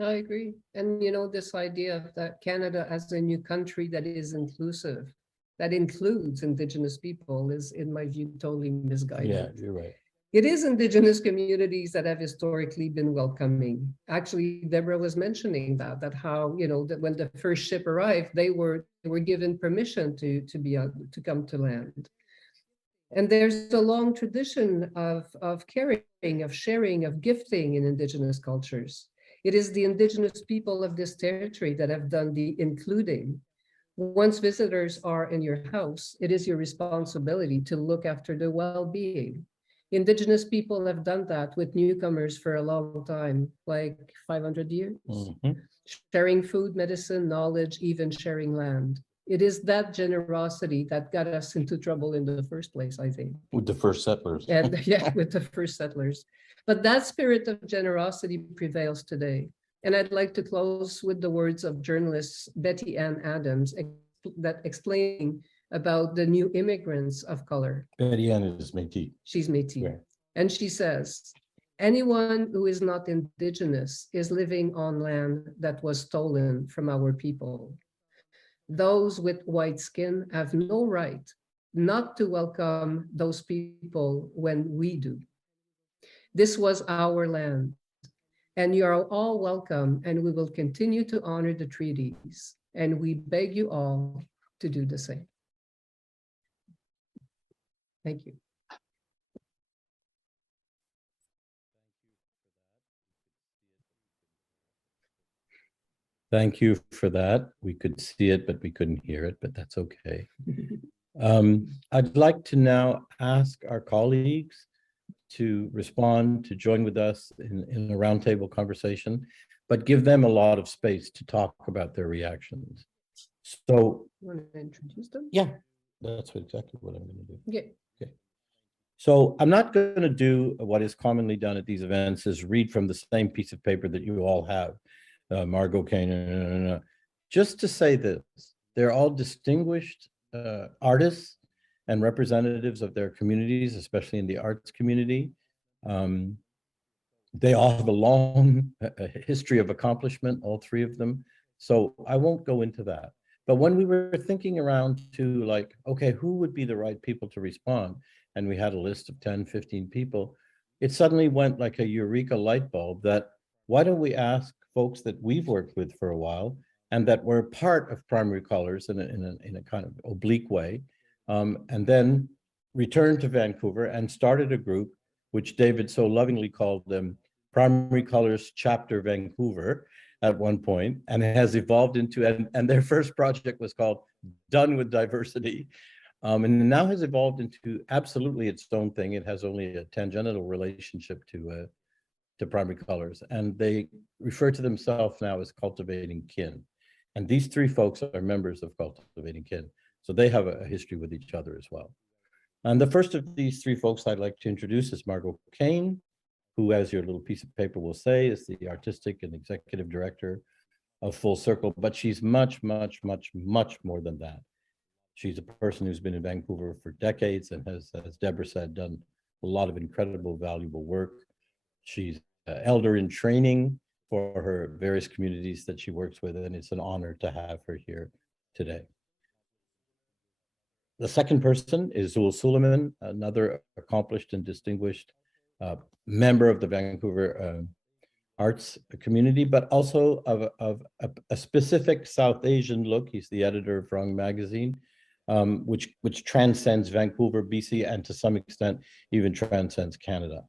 I agree. And this idea of that Canada as a new country that is inclusive, that includes Indigenous people, is, in my view, totally misguided. Yeah, you're right. It is Indigenous communities that have historically been welcoming. Actually, Debra was mentioning that how, that when the first ship arrived, they were given permission to come to land. And there's a long tradition of caring, of sharing, of gifting in Indigenous cultures. It is the Indigenous people of this territory that have done the including. Once visitors are in your house, it is your responsibility to look after their well-being. Indigenous people have done that with newcomers for a long time, like 500 years. Sharing food, medicine, knowledge, even sharing land. It is that generosity that got us into trouble in the first place, I think. With the first settlers. And yeah, with the first settlers. But that spirit of generosity prevails today. And I'd like to close with the words of journalist Betty Ann Adams that explaining about the new immigrants of color. Betty Ann is Métis. She's Métis. Yeah. And she says, anyone who is not Indigenous is living on land that was stolen from our people. Those with white skin have no right not to welcome those people when we do. This was our land, and you are all welcome, and we will continue to honor the treaties, and we beg you all to do the same. Thank you. Thank you for that. We could see it, but we couldn't hear it, but that's okay. I'd like to now ask our colleagues to respond, to join with us in a roundtable conversation, but give them a lot of space to talk about their reactions. So, You want to introduce them? yeah, that's exactly what I'm going to do. Okay. So I'm not going to do what is commonly done at these events, is read from the same piece of paper that you all have, Margo Kane, just to say this: they're all distinguished artists and representatives of their communities, especially in the arts community. They all have a long history of accomplishment, all three of them. So I won't go into that. But when we were thinking around to like, okay, who would be the right people to respond? And we had a list of 10, 15 people. It suddenly went like a eureka light bulb that why don't we ask folks that we've worked with for a while and that were part of Primary Colors in a kind of oblique way, and then returned to Vancouver and started a group, which David so lovingly called them Primary Colors Chapter Vancouver at one point, and it has evolved into, and their first project was called Done with Diversity, and now has evolved into absolutely its own thing. It has only a tangential relationship to Primary Colors, and they refer to themselves now as Cultivating Kin. And these three folks are members of Cultivating Kin, so they have a history with each other as well. And the first of these three folks I'd like to introduce is Margo Kane, who, as your little piece of paper will say, is the artistic and executive director of Full Circle, but she's much, much, much, much more than that. She's a person who's been in Vancouver for decades and has, as Debra said, done a lot of incredible, valuable work. She's an elder in training for her various communities that she works with, and it's an honor to have her here today. The second person is Zool Suleman, another accomplished and distinguished member of the Vancouver arts community, but also of a specific South Asian look. He's the editor of Rung magazine, which transcends Vancouver, BC, and to some extent even transcends Canada.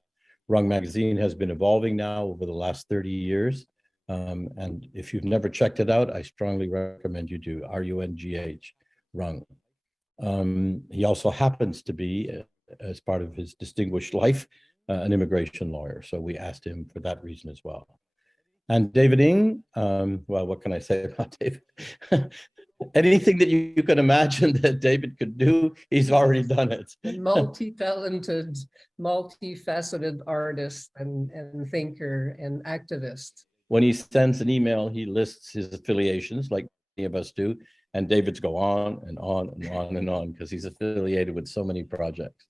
Rung magazine has been evolving now over the last 30 years. And if you've never checked it out, I strongly recommend you do. RUNGH, Rung. He also happens to be, as part of his distinguished life, an immigration lawyer. So we asked him for that reason as well. And David Ng, well, what can I say about David? Anything that you can imagine that David could do, he's already done it. Multi-talented, multifaceted artist and thinker and activist. When he sends an email, he lists his affiliations like many of us do. And David's go on and on and on and on because he's affiliated with so many projects.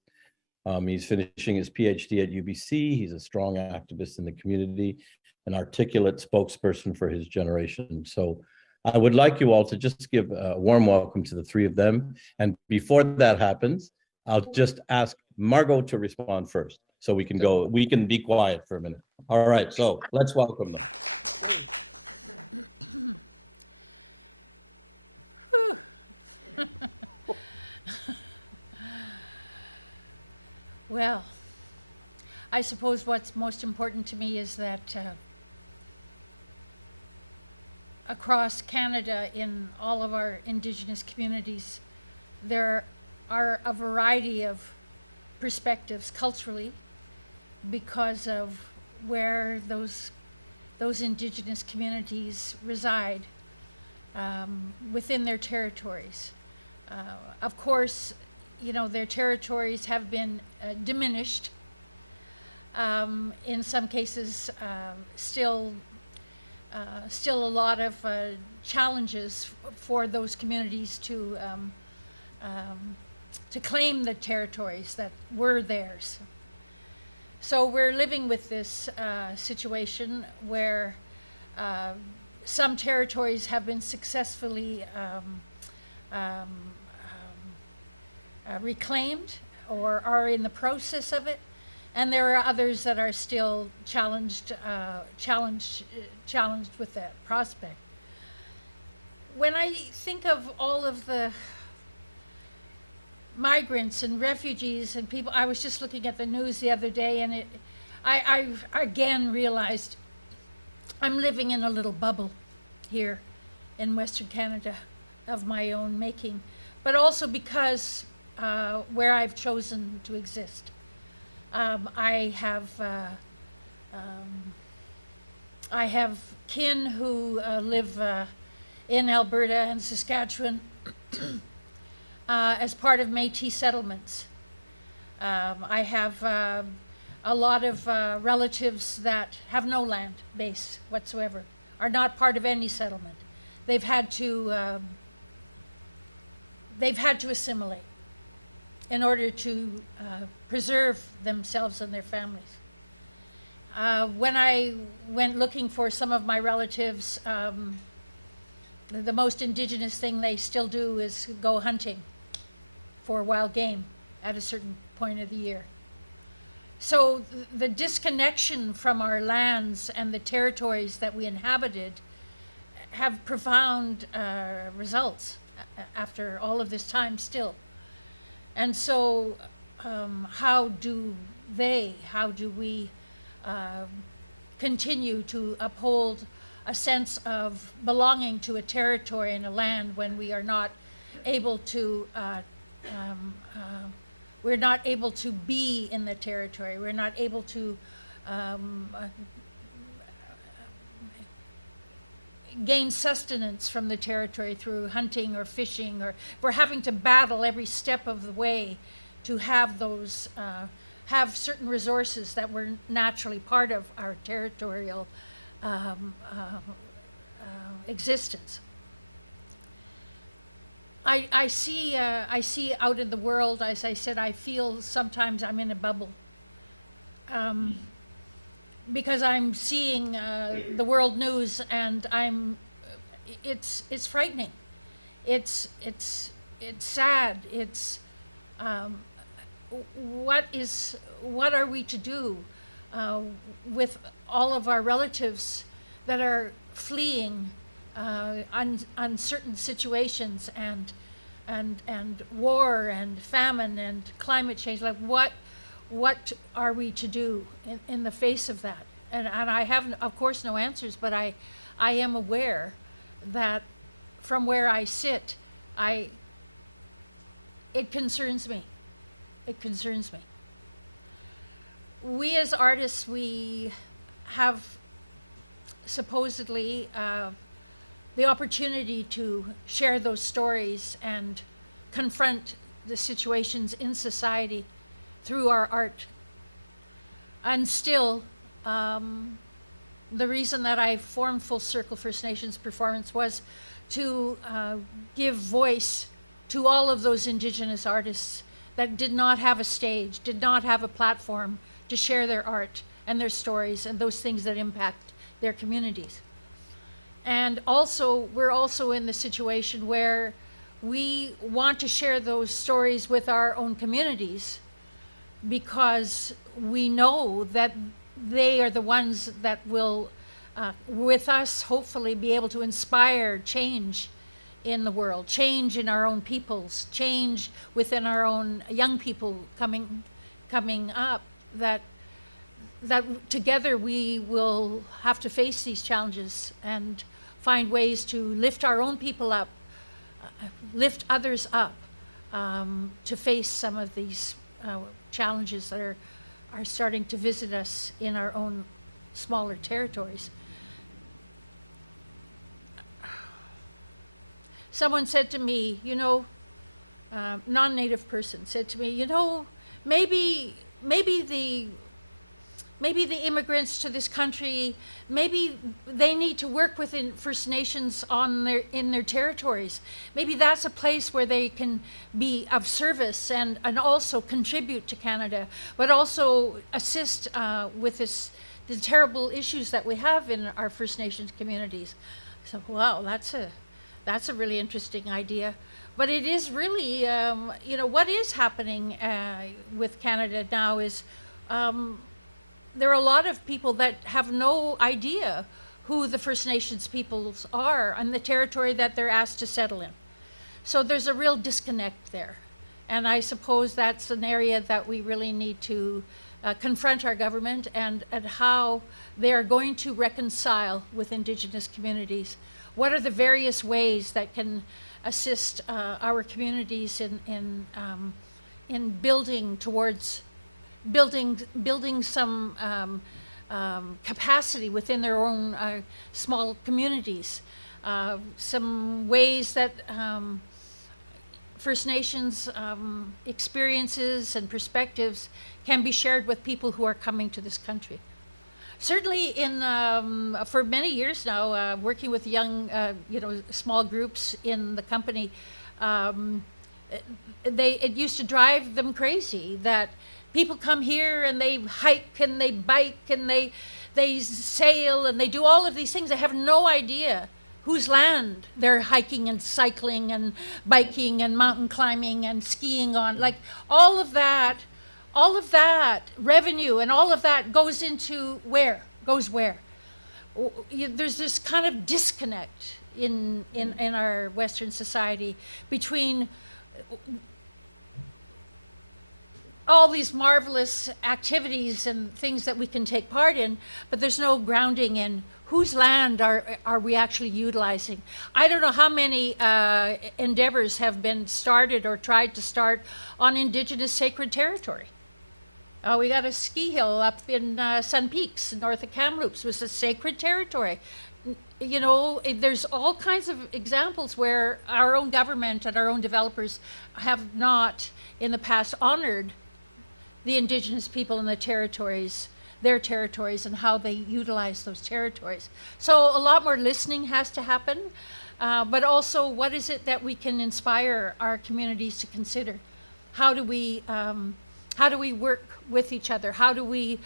He's finishing his PhD at UBC. He's a strong activist in the community, an articulate spokesperson for his generation. So I would like you all to just give a warm welcome to the three of them. And before that happens, I'll just ask Margo to respond first. So we can be quiet for a minute. All right, so let's welcome them. Well, I suppose what's most important to me is that across Canada, in all of our Indigenous communities, there are a variety of perspectives culturally because of where those Indigenous communities reside within their territories. Of course, you know, their territories have been diminished. In some cases, still a lot of challenges for those communities to claim the territories that were theirs. So we're living with this situation where some territories have been successfully reclaimed or are in the process of it, and there are others that are still challenged with that prospect. When I think of all of the migrants and refugees and people, I was just looking at the news the other day, and I again realized I'm living in a little bubble. here in Western Canada of my own making, but also because where I've chosen to exist. I have kin who live in Alberta and Saskatchewan as part of Métis settlements. I have a lot of relatives that have no land base whatsoever, are not part of any settlement. They've had to assimilate in order to preserve themselves and their families. When I went looking for some of my relatives, the most Indigenous thing they still do is go hunting for wild game at a certain point of the year. So the disconnection from our lands and the territories that we inhabited have profound results after all of this time still. And so how do we continue to uphold a sense of belonging to a territory and a land when we are not able to we're not able to be in the territory, we're not able to gain sustenance from the territory through hunting or fishing, or we're having to battle every step of the way to have those have certain resources that were naturally part of our territorial existence. I see out in the world, as I said, I feel sometimes I'm in a bubble because I'm seeing the world news, and it's frightening. It's sad. It's what are we to do with all of our relatives that are fleeing uncertain situations and war and famine and climate change? Like what are we to do in the face of that? And I have, of course, no answers, but I am aware that from where I sit, it concerns me. It concerns me. We as artists, we have supposedly the opportunity to share those stories and confront the situations in society through our art. And still, the reason that I formed Full Circle First Nations Performance was to give voice to all of those Indigenous artists that did not have a stage, did not have a platform to share their art and their stories and those things that impact their communities. And also, we're also in the situation where we want to share those stories with our own communities because we know that they are the ones that will, with us, hopefully be able to inspire change in the world, change in our own peoples, change within our own young people coming up, that together we will have to face these challenges and find ways to lift our own people up, lift others up, to face some of these challenges that are starting to visit us in our own smaller territories. Someone said to me, non-native person said to me, maybe the immigrants to this country, maybe they need to work within First Nations in their territories. Maybe that's a place where they can be of service and also contribute to Canada, but also assist with the terrible issues that we have in our First Nations communities. So, wow, that's a really interesting idea. But it is really, what is happening with Canada now is there are a lot of people that have no idea who the First Nations peoples are and the territory that they're asked to settle in. So there's a real disconnect there. And I suppose that's an area that we really need to confront our government and how they are going to reconcile with Indigenous communities. What are the various ways that can assist our communities in building towards building some capacity within their own small communities, some ways that First Nations experiences and perspectives can be shared with people who are coming to this country. Certainly for many years now, working with young, small groups in the company, it used to drive them crazy that people come here and they hike and they bike and they sail and they do all of these things. They have no idea whose land they're hiking and cycling and biking and mountain climbing and skiing on. Like all of that revenue and all of that goes into where? There's this kind of disconnect in our Western society between all these marvelous activities and things that we can take part in, but there's no grounding in whose land are we actually utilizing. I don't know how many endeavors have been started or tried to start on Indigenous sacred territory. We got a ski hill up in Sun Peaks, north of Kamloops, was a sacred territory. You know, there's all kinds of examples where our own government and our own developers have not in the past honored the Indigenous people in the territories, their territories, and how they utilize those territories. So a lot more listening has to happen, but also what is it that we can inspire our communities to consider? How do we work with each other? How do we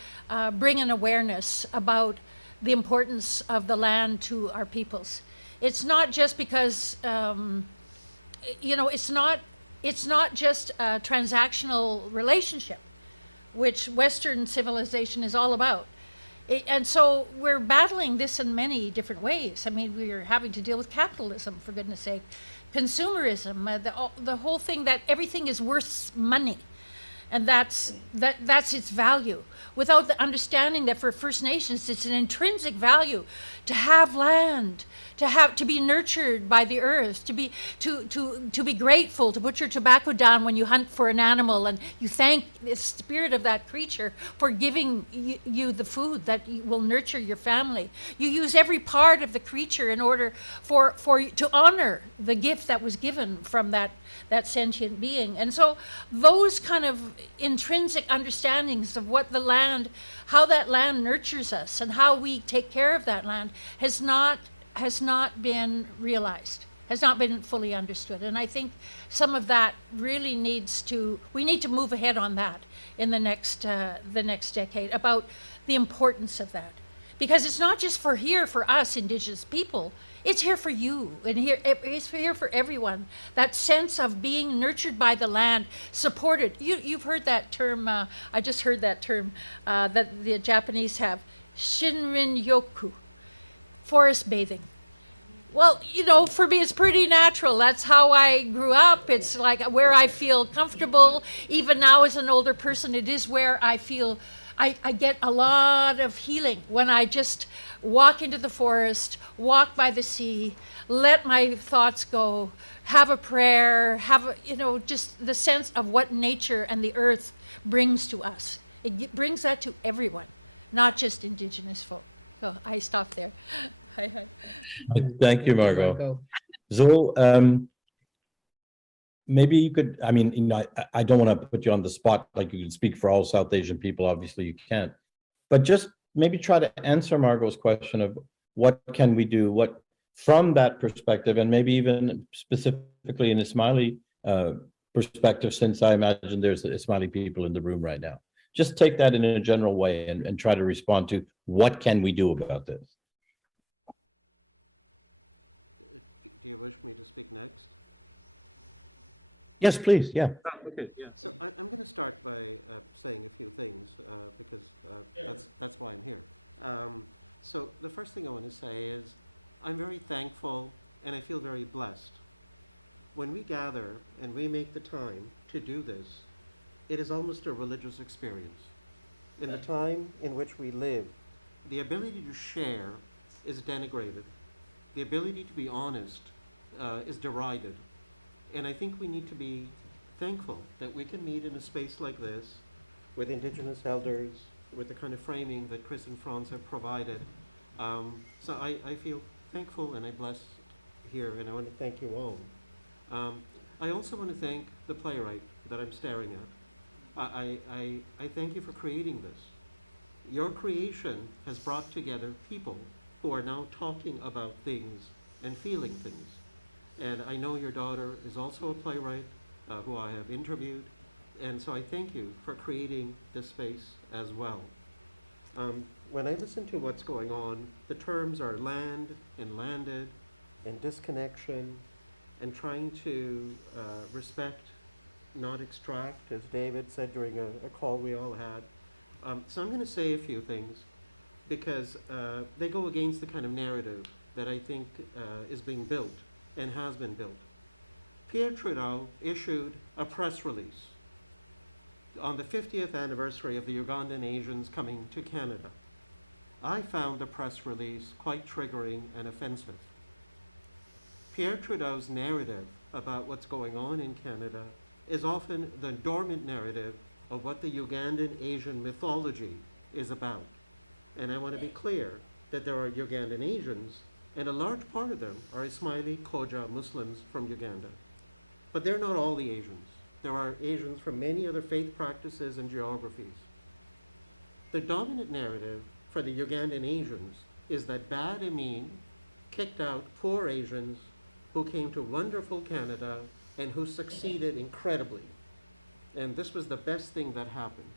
bring an awareness about the importance of the land to our peoples? It's not just because, it's not just a transactional relationship, which Western civilization is all about. And so we're battling this in many different ways. I mean, we're having to deal with capitalism, for goodness sake, consumerism, the whole thing that everything is worth money. And that's its value, without the understanding that for First Nations, it's an intrinsic value to have land, to be nurtured by the earth, to be grateful, to put your tobacco down when you hunt for an animal, and you thank the spirit of that creature for giving you the food that will nurture your family. You use every part of the creature in order for to honor the gift that was given from that sentient being. And so those kind of intrinsic understandings of what the land, how that land nurtures us and how we take care of that land has not been realized, has not been fully understood. And I think some of that really we need to move ahead on that in the next decade, about the importance of that. Because it's not just for us Indigenous people, it's here for you, and it's here for everyone. That sense of being nurtured by the land, supported. You've heard that term, I just heard that term that the Japanese have, Shinrin-yoku, forest bathing. Well, for me, it's pretty natural. That's how I grew up. It's like where I feel comfortable. Even now as an older person, it is where I feel I get a lot of healing when I just walk into the forest, walk by the sea, let my thoughts go, have a prayer, just the sense of what nature and the earth brings to us. It brings that to everyone, not just Indigenous folk. So I stop there. Hi. Thank you, Margo. Zool, maybe you could, I don't want to put you on the spot like you can speak for all South Asian people, obviously you can't, but just maybe try to answer Margo's question of what can we do, what from that perspective, and maybe even specifically an Ismaili perspective, since I imagine there's Ismaili people in the room right now. Just take that in a general way and try to respond to what can we do about this. Do you wish me to speak next? Yes, please. Yeah. Okay. Yeah. So I'm going to start by saying a few things because that's why I'm here. So the first thing I want to say is I'm very thankful and I feel very blessed. When we gather and we make the time to do this, it is almost a religious experience. in the time in which we live, the ability to share is denigrated. The ability to be honest is derided. And I think we need to be thankful that we can meet in a space like this with Indigenous elders, with the kind of framing that Chris and Franz have provided. So I feel thankful and I bless here, and I want to thank you all. I also want to thank the playwright that I'm staring at. I thank you for creating this. Your creation has brought together people who are now talking about things and feeling things. And I know your daughter is also a playwright who I have interviewed. And so I thank you for creating this space as well. When I listen to what's going on, the terms are land and landed and disconnection and trying to respect, not extract, as David said during a call we all had. So I'm going to say a few things because they go against the kind of narrative that I think is being built and has been built. Pierre Trudeau issued a press release on the 50th anniversary of the Ugandan Asians coming to Canada. I found the press release quite triggering and offensive. Pierre Trudeau's narrative about what's going on in Canada is often the dormant narrative of what the Ugandan Asian mythology is about. And I want to be clear that there are Ugandan Asians, and a large part of them are Ismaili Khoja Muslims from Uganda. But they're not all the Asians. There are Asians from many other faith practices and geographies. The dominant narrative for the Ugandan Asians is that bad Amin kicked out poor Asians who came to wonderful Canada and who succeeded incredibly. And this was the best thing that happened.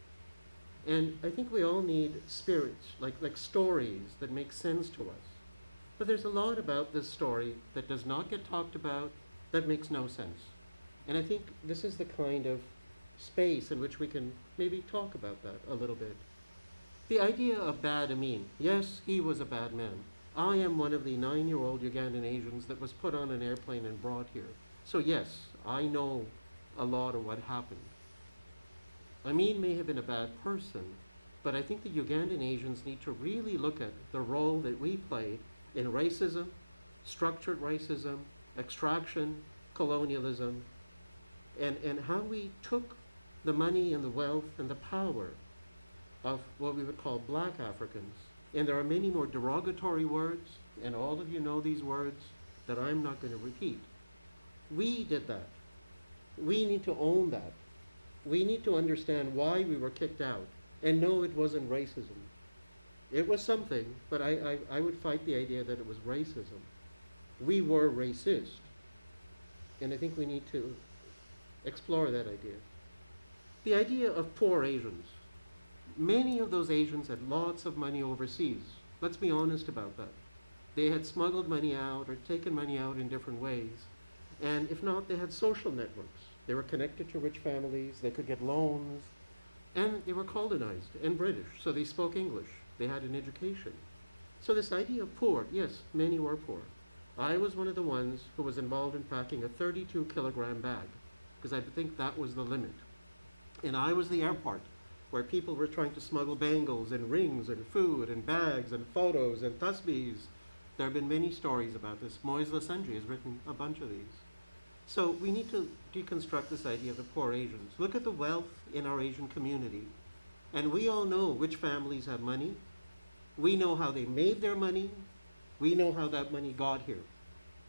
And I think we all need spirits, like stories that make sense to us. But there's a lot about this story that does not get talked about, that makes no sense. And I think this is the kind of space in which we can maybe talk about that a little bit. The idea of bad Amin, yes, he was a bad man. I am one of the 9-year-old Ugandan Asians that was put on an airplane and brought here. So yes, I know a lot of what happened. Amin may have been a bad person, but I think the Ugandan Asians need to really look at the role that we played in racism, structured racism, extraction, colonialism, and how we took the money and the wealth and the power of what we would call black Africans. And there are many more derogatory words, and all of you know these words, that I'm not going to repeat. We did that. We need to own that. We need to understand why we were kicked out. And no, it wasn't racism. It was something, but I would fight the idea that it was racism. We were racist. And I think we need to explore that idea. The idea of poor Asians. Many of those Asians had lots of money overseas. Let's be honest about that. They had smuggled money out or taken money out in different ways. And if not, they had social networks. They were connected to rich families, they could get loans, and they were colonized and British, so they spoke English. They had an education. So this idea of poor, yes, many were poor. I was one of the ones who was involved in packing a 32-kilogram bag, because I think that was the limit. And I was the airport where people were trying to smuggle bangles and rings and food and bags and photos and tasbihs. There have been many stories about this. Moise Lasanji has written a bunch of these. So we need to deconstruct this idea of the poor Asians. Look at the wealth in our Asian community. And we all know which families have money. We know how they made their money. We know how that money got here.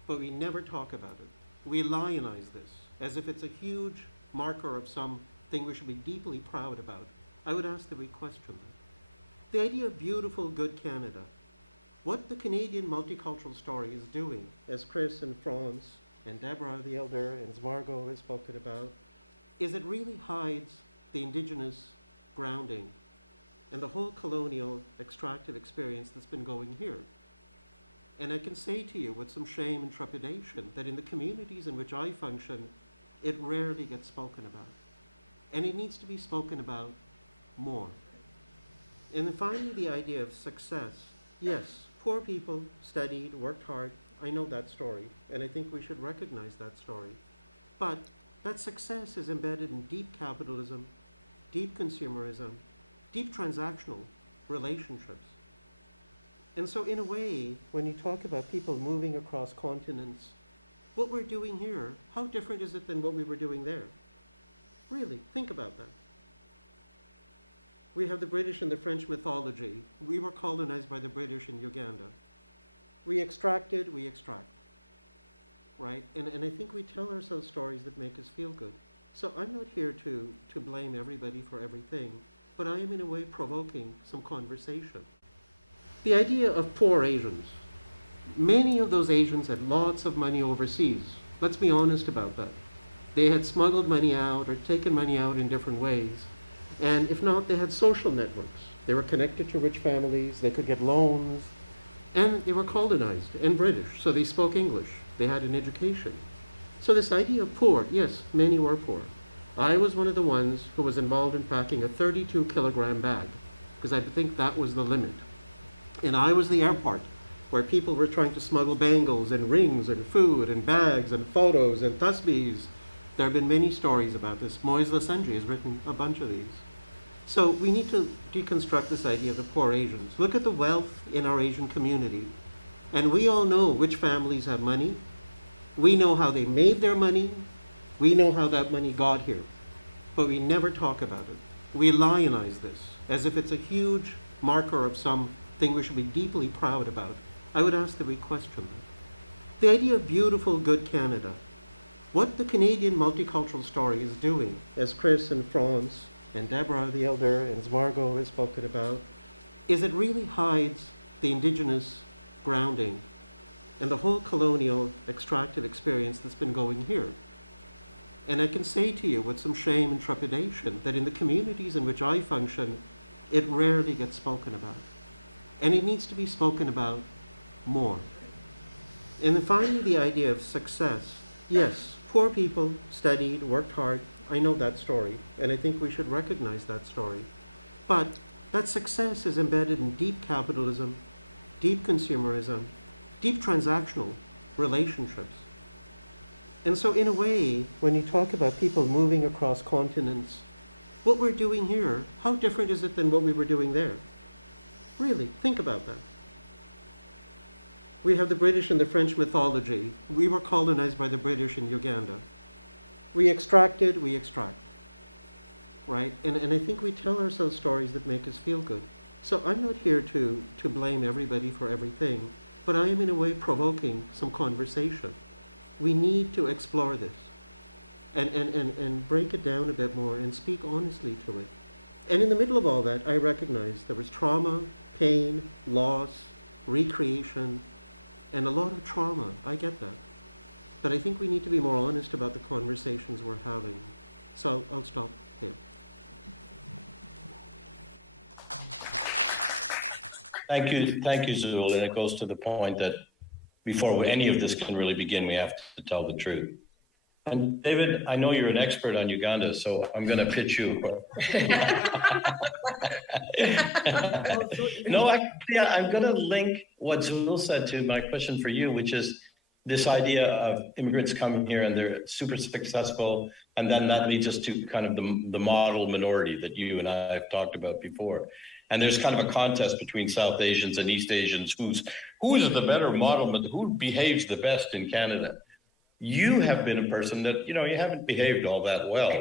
But we never talk about it. We lionize this as if it's a huge marker of something we should be deeply proud about. I would ask that we question that. The idea of beautiful, good Canada. What the Canadian multicultural story is doing, as Chris and Franz and Debra, the elder, and Margo has spoken about, is it really hides the Indigenous grounding and the whole colonial extractive experience that's been going here. And I can say to you with some shame and trepidation that in the communities in which I function, it rarely gets spoken about. And it needs to be spoken about more. And then finally, the idea of success. Yes, poor people studied, worked hard. I know that story, and I think we should recognize that story. But that success is embedded in deep capitalism, deep consumerism, deep transactional relationships. And so in a way, when you talk about people moving across continents, what we're doing here, how different is it than what we were doing there? Really, think about that. We have the British and the French mythology. We were colonized by the British in Uganda. We extracted, we extract, right? And I think we tell ourselves stories that make us feel good. So I'm not here to blame everybody for everything, but I am in a way provoking some conversation. The idea of poor Asians. Many of those Asians had lots of money overseas. Let's be honest about that. They had smuggled money out or taken money out in different ways. And if not, they had social networks. They were connected to rich families, they could get loans, and they were colonized and British, so they spoke English. They had an education. So this idea of poor, yes, many were poor. I was one of the ones who was involved in packing a 32-kilogram bag, because I think that was the limit. And I was the airport where people were trying to smuggle bangles and rings and food and bags and photos and tasbihs. There have been many stories about this. Moise Lasenji has written a bunch of these. So we need to deconstruct this idea of the poor Asians. Look at the wealth in our Asian community. And we all know which families have money. We know how they made their money. We know how that money got here. But we never talk about it. We lionize this as if it's a huge marker of something we should be deeply proud about. I would ask that we question that. The idea of beautiful, good Canada. What the Canadian multicultural story is doing, as Chris and France and Debra the elder and Margo has spoken about, is it really hides the Indigenous grounding and the whole colonial extractive experience that's been going here. And I can say to you with some shame and trepidation that in the communities in which I function, it rarely gets spoken about. And it needs to be spoken about more. And then finally, the idea of success. Yes, poor people studied, worked hard. I know that story, and I think we should recognize that story. But that success is embedded in deep capitalism, deep consumerism, deep transactional relationships. And so in a way, when you talk about people moving across continents, what we're doing here, how different is it than what we were doing there? Really, think about that. We have the British and the French mythology. We were colonized by the British in Uganda. We extracted, we extract, right? And I think we tell ourselves stories that make us feel good. So I'm not here to blame everybody for everything, but I am in a way provoking some conversation. We need to explore this and break it down a bit more and speak honestly to it. And in the middle of all that, I recognize there was trauma, pain, loss, recreation, and a lot of trauma. I get that. But I think we need to be more honest about the conversations we're having. So I'll stop there. Thank you, Zool. And it goes to the point that before any of this can really begin, we have to tell the truth. And David, I know you're an expert on Uganda, so I'm going to pitch you. No, I'm going to link what Zool said to my question for you, which is this idea of immigrants coming here and they're super successful, and then that leads us to kind of the model minority that you and I have talked about before. And there's kind of a contest between South Asians and East Asians, who's the better model, who behaves the best in Canada. You have been a person that, you haven't behaved all that well.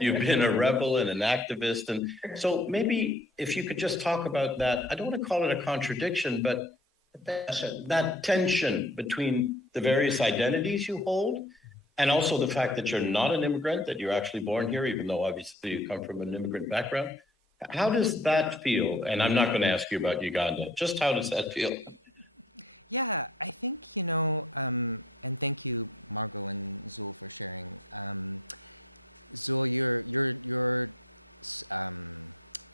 You've been a rebel and an activist. And so maybe if you could just talk about that, I don't want to call it a contradiction, but that tension between the various identities you hold, and also the fact that you're not an immigrant, that you're actually born here, even though obviously you come from an immigrant background. How does that feel? And I'm not going to ask you about Uganda. Just how does that feel? Yeah, I think, and thank you, Margo and Zool, for sharing. Zool, your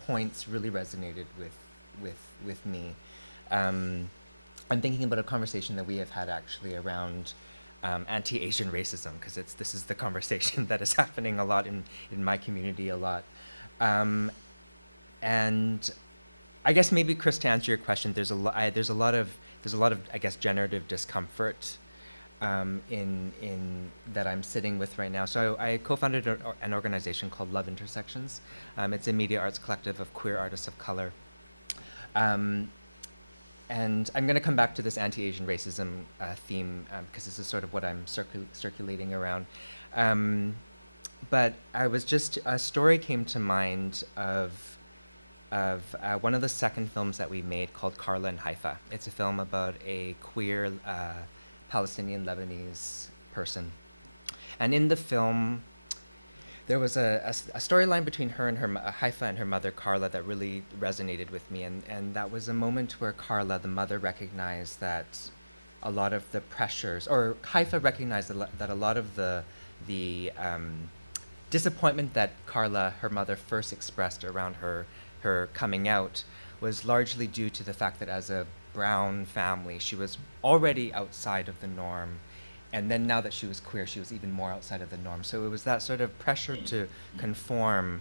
points really resonated with me. I'm thinking about a conversation that we have had actually around anti-Asian racism, because this is the conversation that is happening a lot in my community a lot. And I guess maybe, Chris, to answer your question, there's a lot of I guess generative discomfort that I'm sitting with right now. So I co-founded an organization called Love Intersections. It's a media arts collective of queer artists of color. And I'm going to come back to this anti-Asian racism theme because this is sort of what I'm circulating around. But I was just, a story came to mind of one of the second films that we made called Carla in Haifa. It's a film about a queer Palestinian Lebanese person. And in the film, there was a storyline between her and her Haifa and her mother Carla that really resonated with me, and that was a moment where Carla, the mother, recognized that a lot of the pressures, or Haifa recognized that a lot of the disappointment that Carla, her mother, first expressed around her coming out was largely due to the fact that as a brown family, she was already outside of the norm. And then now that she was queer, she was even more outside of the norm. So it was that sort of pressure to conform.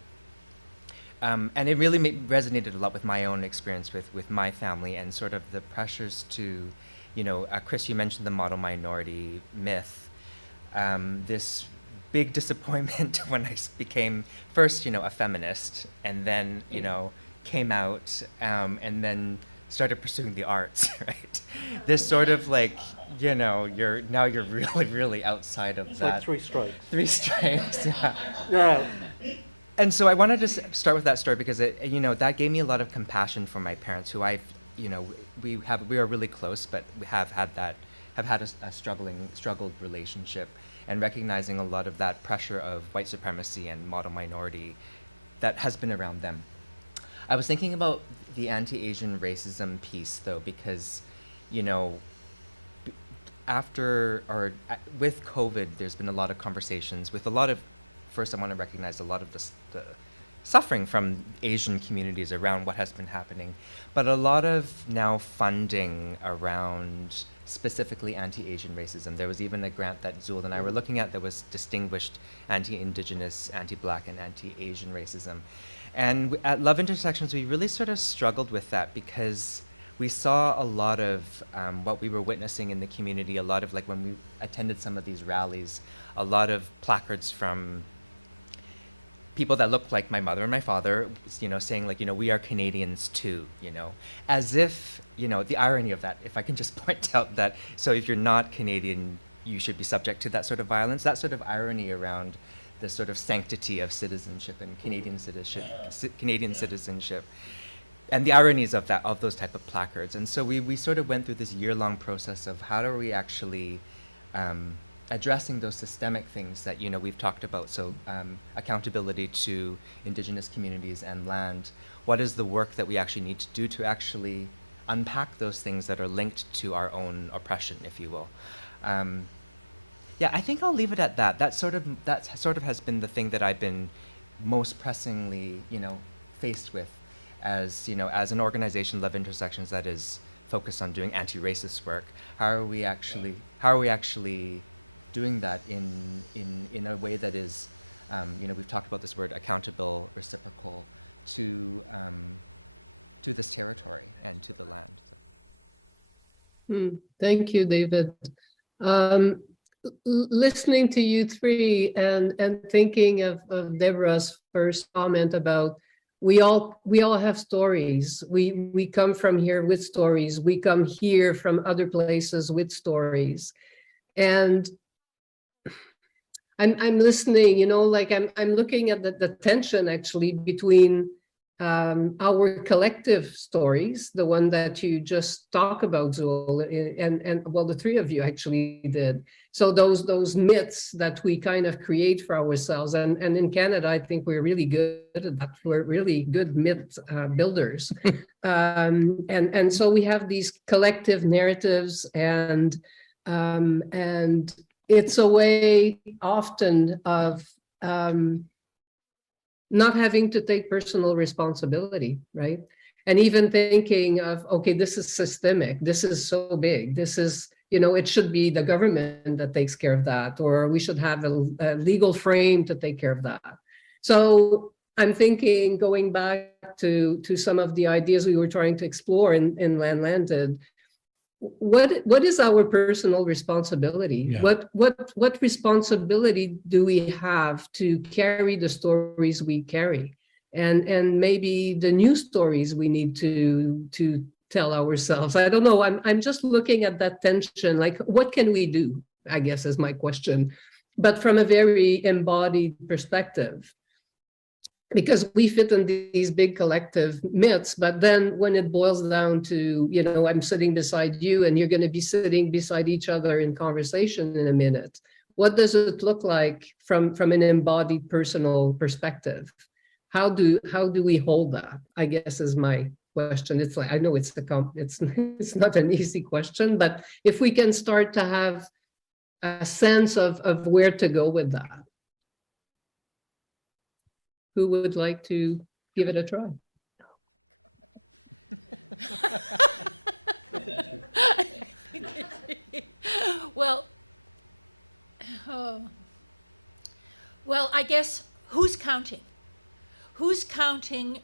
And it really resonated a lot with my own experience with my family and sort of the pressures to, you know, Chris, you mentioned the model minority myth. This big disappointment when I became first, you know, a feminist, and then, you know, came out and then started pursuing the arts, right? This sort of like, you know, you're really, really outside of It's that. like 3 strikes. 3 strikes, yeah. Yeah. And so I wanted to start with that story because it, you know, that gave me a lot of compassion for my parents, who you know, we are really close, but we have had a struggled relationship, and recognizing a lot of that pressure of white supremacy and model minority that has been around them. I was thinking about the anti-Asian racism piece, though, because, you know, with COVID, there's been a lot of conversations with a lot of, first I want to recognize a lot of the suffering from Asian communities around what has been happening, but a lot of now funding around specifically anti-Asian racism. There was even a grant that Zool and I were looking at that was distinguished anti-Indigenous, anti-Black, and anti-Asian racism. And at Love Intersections, we really sort of struggled with that because we saw a lot of what we were witnessing in the community, a lot of, like, when we attended some of these rallies, a lot of placards from people that looked like my mother and my father, you know, saying, like, you know, we are Canadians too, you know, as if, you know, the irony of that, if I can just point out that, so if you're not Canadian, you should be subject to that sort of violence, that sort of irony around the sort of sanctity of citizenship and Canadian citizenship, and the ironies of that, of those type of placards. And so we sort of went through this year-long process of how are we actually addressing those systemic things that, you know, we've talked about. So accountability to Indigenous communities and land. What is the work that we actually need to do to actually unpack those things that are linked to our own oppression, if you will? Yeah, I think I'll leave it at that. That sort of has been the thing that I've been most pressingly, you know, faced with, as, you know, as an organization, Love Intersections, that is focused on doing anti-racist work. How are we actually doing that in a way that is, you know, we've talked about this word, accountable, reciprocal, to this territory and to the land. So. Thank you, David. Listening to you three and thinking of Debra's first comment about we all have stories. We come from here with stories. We come here from other places with stories, and I'm listening. You know, like I'm looking at the tension actually between our collective stories, the one that you just talk about, Zool, and well, the three of you actually did. So those myths that we kind of create for ourselves, and in Canada, I think we're really good at that. We're really good myth builders, and so we have these collective narratives, and it's a way often of not having to take personal responsibility, right? And even thinking of, okay, this is systemic, this is so big, this is, you know, it should be the government that takes care of that, or we should have a legal frame to take care of that. So I'm thinking, going back to some of the ideas we were trying to explore in Land Landed, what is our personal responsibility? Yeah. What responsibility do we have to carry the stories we carry, and maybe the new stories we need to tell ourselves? I don't know. I'm just looking at that tension. Like, what can we do? I guess is my question, but from a very embodied perspective. Because we fit in these big collective myths, but then when it boils down to, you know, I'm sitting beside you and you're going to be sitting beside each other in conversation in a minute. What does it look like from an embodied personal perspective? How do we hold that? I guess is my question. It's like, I know it's it's not an easy question, but if we can start to have a sense of where to go with that. Who would like to give it a try? Well, well, I guess who's counting? Who's counting?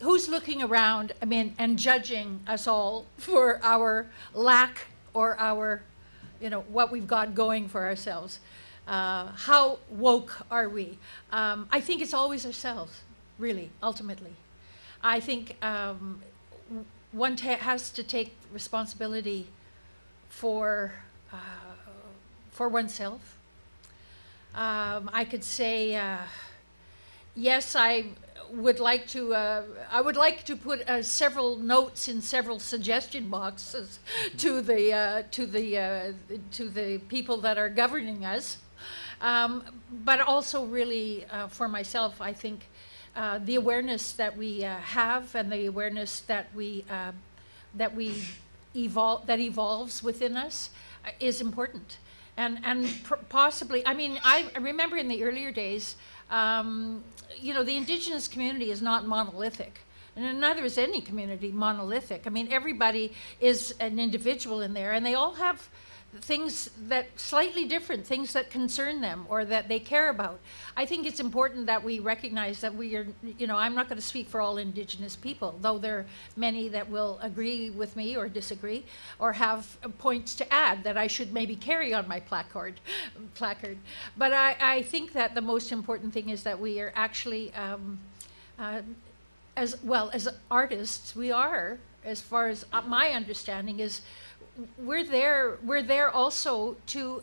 Who's looking around? I mean, and judging us all for our lack or our, you know, what we've got going for ourselves. How woke are we? I think it's always ourselves, really, ultimately. I think one has to take responsibility for oneself. I could say, yes, I would like to put several notes in several suggestion boxes to the people that are governing us. But also really for myself, I think the awareness that we have and the awareness that evolves within us is important. And possibly, I mean, I remember in the earlier days, you know, the Indigenous community is not monolithic. And neither is any community monolithic. I mean, everybody is an individual in there, and they all have things that slightly different, things that concern them or that they care about. I think it's important that we recognize that we are, you know, I'm not going to speak for all Indigenous people, though there are many that will agree with me or disagree or have points to add that I should maybe carry on my placard. But I think that the most important thing is that we are actually, as well as artists, we are, as far as my understanding is, we're there also to,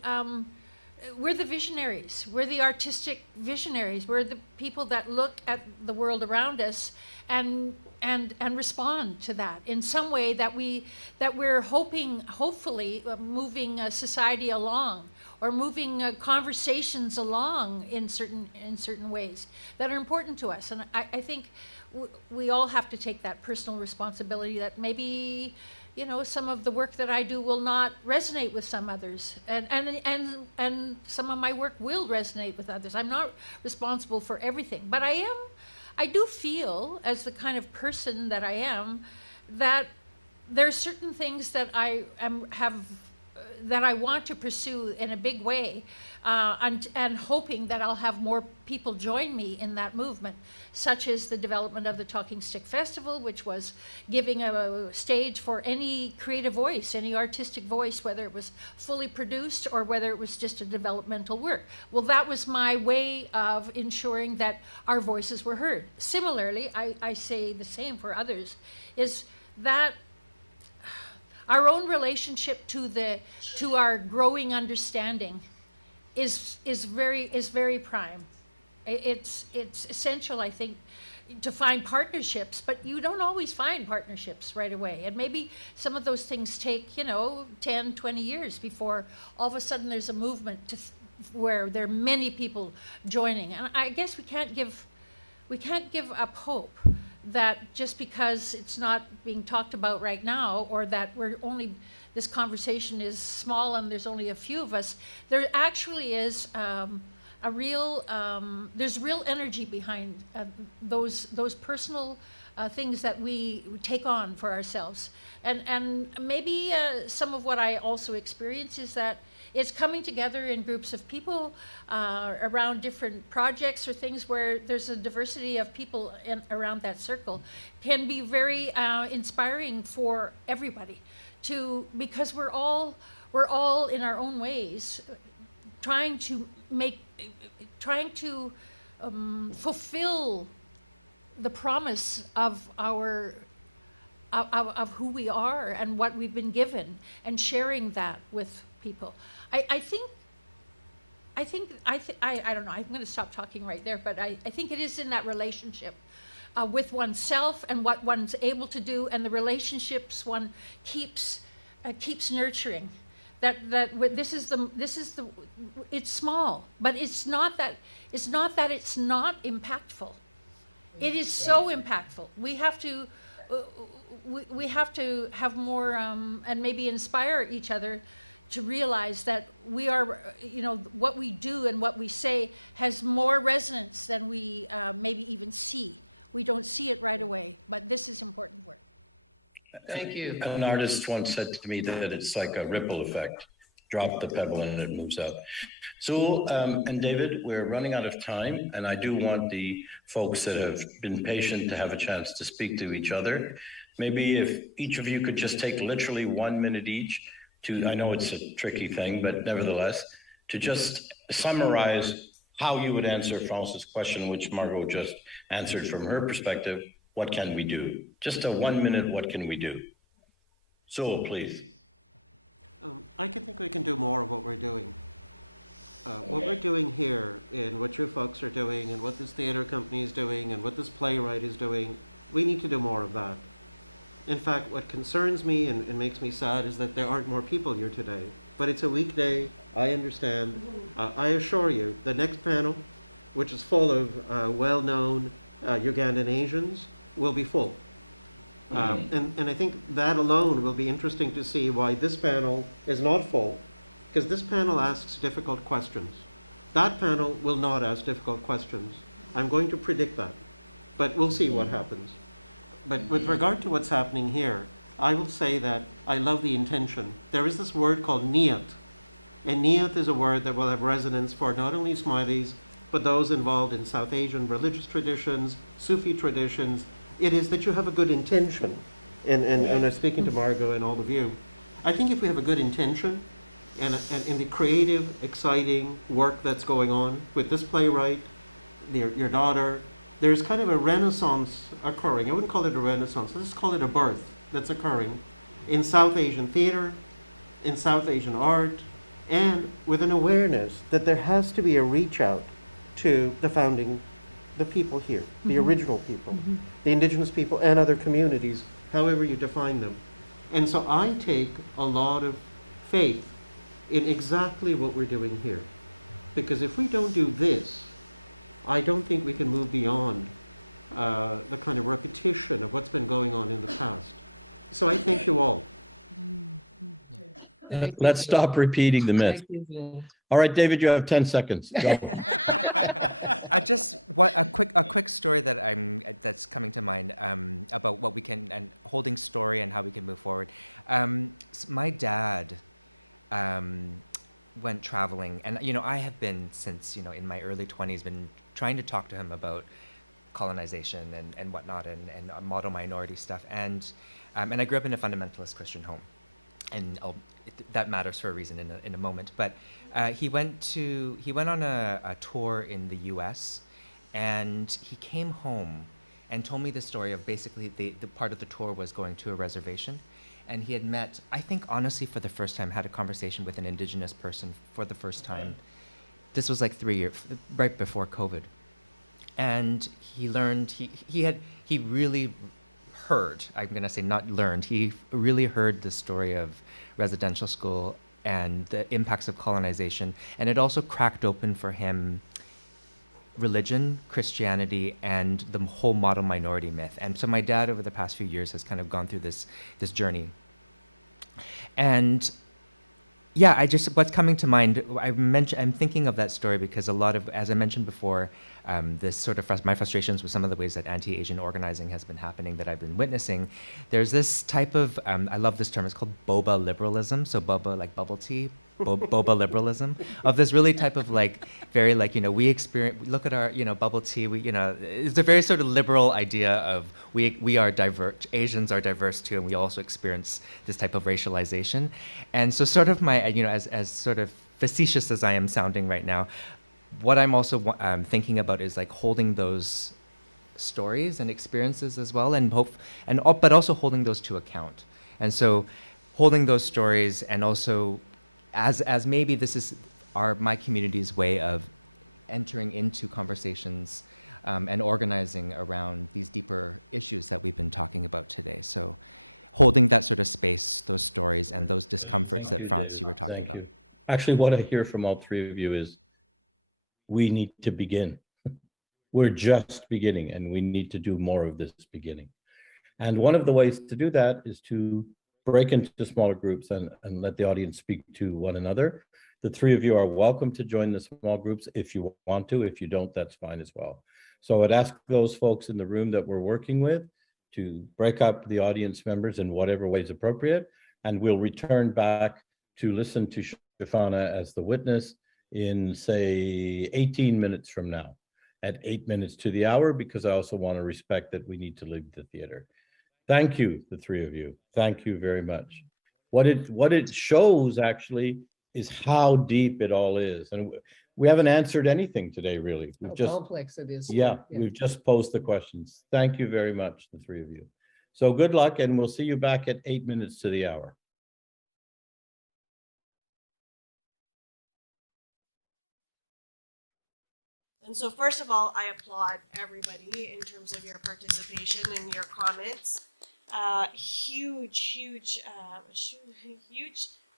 we're the visionaries, we're the artistic visionaries, we're the people that look at the world around us and respond to that in some way that we're hopefully moving society along or moving conversations along in certain ways that are important to us. And I think we all have to take that personal responsibility that maybe, you know, some of the work that I do will not resonate with some others, and some of my work will resonate with others. I'm not responsible for everything, but I do feel, as the kind of person that I am, that there are certain things that that I want to pursue in a big way, and hoping that I'll have more people join me in that movement, such as the development of the Talking Stick Festival, which was giving a stage for any creative voice, any artistic voice, whether it was fully produced or whether it was just a developmental work. Well, that was my way of ensuring that our voices were heard. Similarly, I say the same for others, is that our own relationship to our growing understanding is very prime. It's essential, I think, to find partnerships, but you don't always find partnerships right away. And maybe some of those things take, 10, 20 years before all of a sudden there's a movement where there are many people joining. And I guess we can't give up hope that just because it's not being talked about right now, or that this conversation is small and there's only a few of us, there actually is there's real energy behind those personal things that we take on for ourselves. And maybe some of what I also experience is that it's coming together in groups of people around different projects or things where there's a diversity of people around that circle can be very inspiring for everybody because we're all in our own ways trying to fulfill the promise of of who we are and what we've been given, and sharing that with people. I don't know, I'm going to stop talking right there, but I think it is in that relationship with oneself and what one's able to do, and the relationships one keeps nurturing. This is the it's small, but it's not that it's not impactful. It is so impactful. We have to have more and maybe inspire each other to realize that we are, what we do and what we say has more resonance than we maybe even see. We don't see it right away, but this is important work. Thank you. An artist once said to me that it's like a ripple effect. Drop the pebble and it moves out. Zool and David, we're running out of time, and I do want the folks that have been patient to have a chance to speak to each other. Maybe if each of you could just take literally 1 minute each to, I know it's a tricky thing, but nevertheless, to just summarize how you would answer France's question, which Margo just answered from her perspective. What can we do? Just a 1 minute, what can we do? Zool, please. I think we can do more of what we're doing. What we're doing here, and what you folks are doing, and what this theater company is doing, and what this playwright is doing, we need to do more of that. In fact, what concerns me and makes me sad is that there aren't more people here today. But it's a weekday, I understand. I assure you, the next panel, which is full of well-known Ugandan Asians, will be full. And I think that alone will be interesting to see why this panel is not full, because this panel asks difficult questions. That panel will not ask difficult questions. I'm going to predict that, but we'll see what happens. But with regard to what's happening here, I will say that I love the intention. There is this word called niyat, and niyat is a word that will have resonance for not only Smileys, but those involved in South Asian religious traditions, Sufi traditions. It is that you have a good intention. And I'm speaking to Margo and all of you. I think if we have a good intention and in the creative, exciting work that's going on with this playwright, your daughter, there's kind of a renaissance occurring. I wouldn't call it a renaissance, let's call it a birth that's occurring in South Asian theater, in South Asian art, and with an awareness that there has to be a reach out to the people here, the original people, the Indigenous people and other communities, however you define them. And so I take a lot of faith in exactly what we're doing here. Because if we don't do this, I don't think we can move beyond the kind of repetition of what's been going on in the past. So I thank you all. Let's stop repeating the myth. Thank you, Zool. All right, David, you have 10 seconds. Go. A quick story that's coming to mind about what we can, and holding story and how we can move forward. My dad went traveling, and I have been since in my early 20s been trying to talk to him about colonization and whatnot and model minority stuff, and I grew up in a fundamentalist Christian home, and that matters for a reason in a moment. But he went on a tour in the U.S. and he came home and told me the story of basically the part of the tour was going to a reservation, and he had met, I think honestly for the first time, had a conversation with an Indigenous person for the first time. This was like 3 years, right before COVID. And he learned, he really heard, I'm gonna say not learned, he really heard the story of residential school and the impacts of colonization. And it also cracked open for him religion, Christianity, and the whole model minority myth. And so my dad over the past few years has kind of gone through this journey. And Yeah, what's coming to mind. I'm thinking of that story because a lot of, as I mentioned before, this sort of my frustrations with some of the ways that anti-Asian organizing has been happening that I've been witnessing. There's this type of, I love this term. It's called boba liberalism. So boba like bubble tea. Boba liberalism, of this really type of like very like, we experience, look at our, bubble tea, it's a very sort of liberal idea of we are diverse, Asians are diverse too, and we also experience this type of racialization. And so sort of my, as sort of facetious as I am sounding right now, what I'm also thinking about is like holding those stories and experiences as well, but also holding those to account. And so holding those stories, and also as maybe this is my community's way of entering into conversations and organizing around these deeper issues that we've been talking about today. So holding that sort of space, those stories, and those discomforts that France, you were talking about. Actually, what I hear from all three of you is we need to begin. We're just beginning, and we need to do more of this beginning. And one of the ways to do that is to break into smaller groups and let the audience speak to one another. The three of you are welcome to join the small groups if you want to. If you don't, that's fine as well. So I'd ask those folks in the room that we're working with to break up the audience members in whatever way is appropriate, and we'll return back to listen to Shafana as the witness in, say, 18 minutes from now, at 8 minutes to the hour, because I also want to respect that we need to leave the theater. Thank you, the three of you. Thank you very much. What it shows actually is how deep it all is. And we haven't answered anything today, really. How complex it is. Yeah, we've just posed the questions. Thank you very much, the three of you. So good luck, and we'll see you back at 8 minutes to the hour. And so first of all, I applaud everybody in terms of your participation and your comments. Huge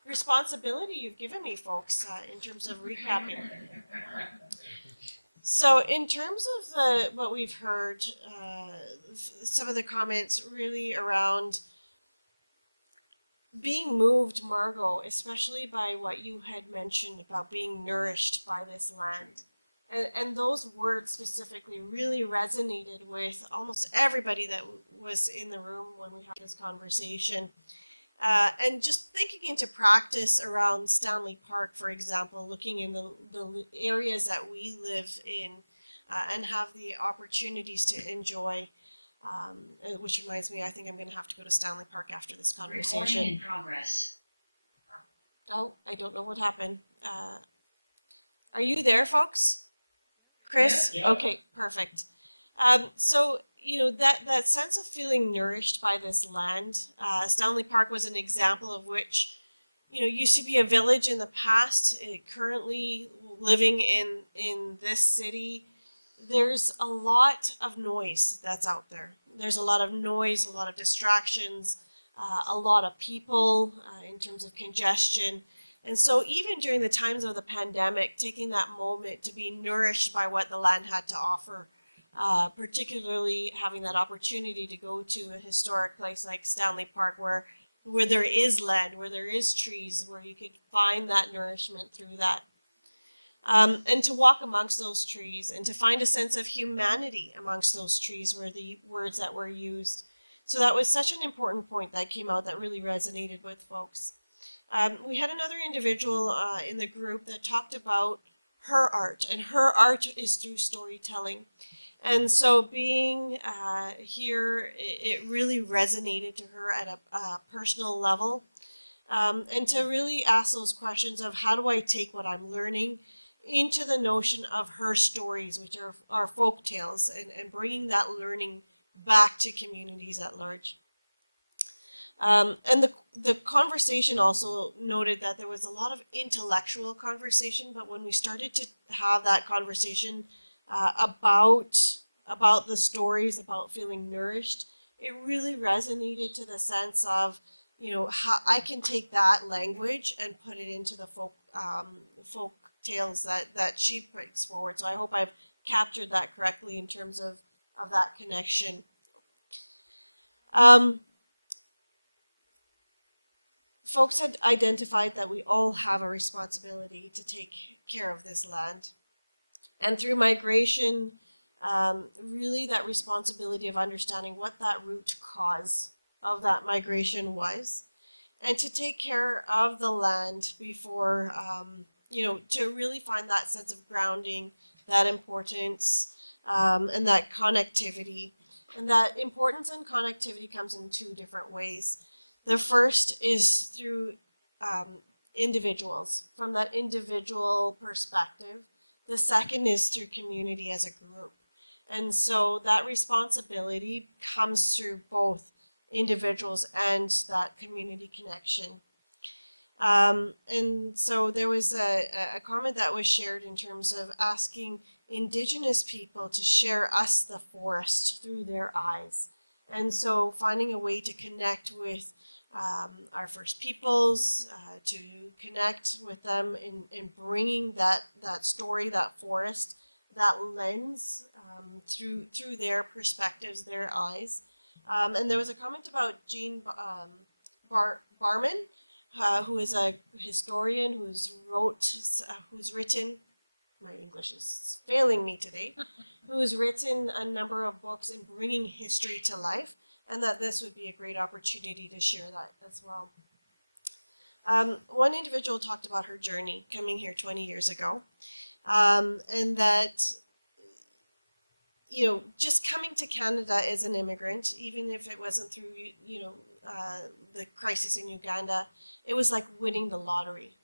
responsibility you've given me, folks, in terms of recapping. So in terms of what we've heard, some of the comments really around being moved, Margo, especially by what you had mentioned about being nourished by this land. And those words specifically really resonated with almost everybody that was in the room when we had this conversation. And just thinking into practice around Stanley Park, for example, looking in the areas that we live in and have the opportunities to enjoy, which reminds me, I think I'm going to have to go to Stanley Park after this conversation. Recording in progress. Oh, I don't know what happened. Are you there, folks? Chris? Yeah. Okay, perfect. So, that sense of feeling nourished by this land, Stanley Park was an example of which, used to be a village in the past. Currently living in this city, there's a lot of noise that's out there. There's a lot of noise, a lot of distractions, a lot of people in terms of congestion. And so even during the times of the pandemic, taking that moment to be nourished by what the land had to offer, particularly having that opportunity to go to a historic place like Stanley Park where there is land, where there is trees, where you could find that nourishment through that. And to walk amongst those trees and to find a sense of humanity amongst those trees were the words that were used. So that was such an important point that came out that really resonated with folks. We had another individual in the group that talked about her art, and her art is through storytelling. And so being here, it really resonated to her at a personal level. And to really ask those questions of how do I take what I'm learning into the notion of her stories, which are folk tales, and bringing that learning back to communities at large. And the conversation also noted that there was a lot of intellectual conversation, but when we started to have that conversation about the stories, about feeling nourished, it really resonated to the sense of, how I can take that language and put it into the folk tales that she puts forward. So I hope I've captured that correctly in terms of that connection. folks had identified that we all have a responsibility to take care of this land. And through migration, really that responsibility of understanding what that root cause of that migration was, and to take care of the land before, to really find that sense of grounding, that importance, and that connectivity. And that importance and connectivity comes in two different ways. The first is through individuals, from that individual perspective. The second is through community as a group. And so that responsibility comes through both individuals and that community connection. And so there was a comment that was shared in terms of asking Indigenous people to share us, the forest, through their eyes. And so finding a way to connect with our First Peoples, to connect with them in bringing that story, that forest, that lens through their perspectives, their eyes. And there was a comment about Jean Barman, who is a historian who's written, my English is failing me today, who's written a number of books in bringing history to life, and that this would be a great opportunity to share that as well. One individual talked about her journey coming here 20 years ago, and that, just coming to Canada as an immigrant, even if it wasn't through, the crisis in Uganda, it was like winning the lottery.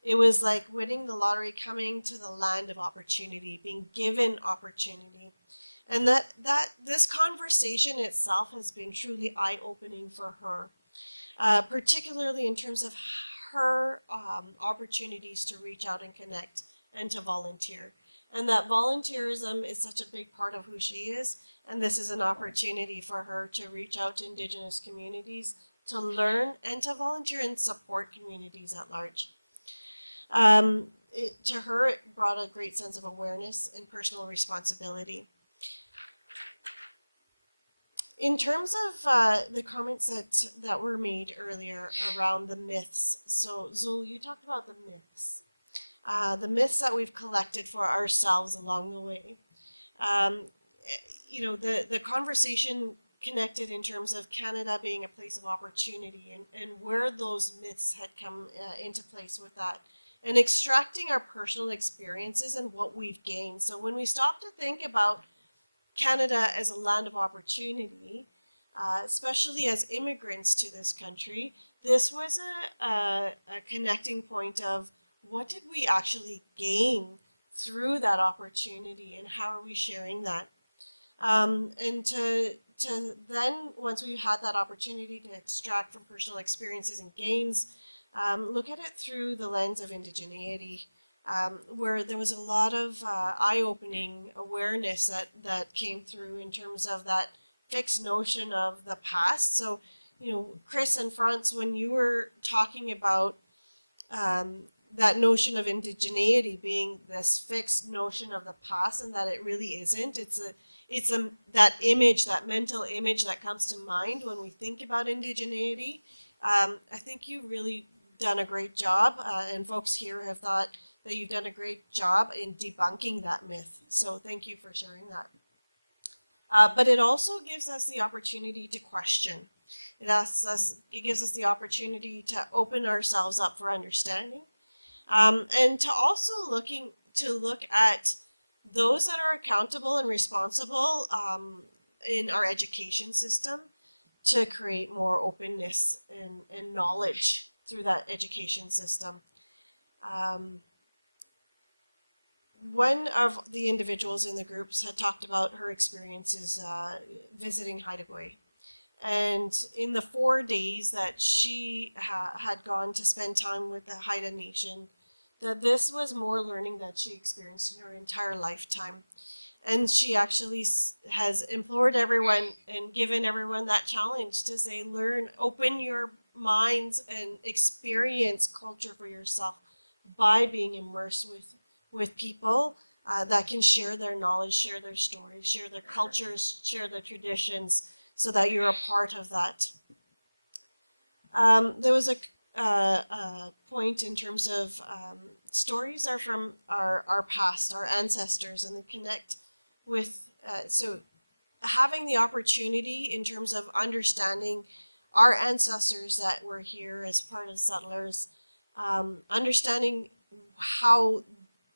It was like winning the lottery, coming to the land of opportunity, being given opportunity. And that this conversation itself has been truly eye-opening for her, particularly in terms of her opportunities to reach out and connect and to volunteer. And that volunteerism is such a big part of who she is. And this is an opportunity for her to reach out to Indigenous communities, to learn and to volunteer and support communities at large. To her, it brought a great sense of awareness and personal responsibility. In terms of the comments that were made earlier around the myths, so Zool, you talked about the myths that we've collected for ourselves along the way. The conversation connected in terms of Canada being a place of opportunity and where those myths had come into place with that, and extracting our personal experiences and what we've gained. So when we stop to think about Canada as a land of opportunity, especially as immigrants to this country, this was a connecting point of what did we actually gain through that opportunity, and how are we sharing that? And to then, once we've had that opportunity to extract from personal experiences and gains, look at it through the lens of indigeneity, where there was a lot of eye-opening awareness that came through in terms of that fixed notion of the past. So, Chris and France, when you were talking about that notion of indigeneity being this fixed notion of the past, and that it really isn't. It's that image, that mental image that comes to mind when we think about indigeneity. I think you've really done a great job, and folks here have thought that you've done a great job in debunking that myth. So thank you for sharing that. But it also gives us the opportunity to question. It gives us the opportunity to open ourselves up for understanding. And to also look at those that are accountable and responsible in our education system to create more openness and knowledge through that education system. One of the individuals in the groups had talked about her experiences visiting Haida. And in the 4 days that she had gone to spend time with the Haida Nation, that this was more learning that she experienced in her entire lifetime. And she actually has implored everyone and given everyone that challenge to say, learn, open your minds and experience culture for yourself by being immersed with people that can share their knowledge, share their stories, share their cultures, share their traditions, so that you're a part of that. There was point in terms of stories are from our past, our ancestors, and they connect with, so having the opportunity in terms of understanding our ancestors that were here as part of settlers, understanding how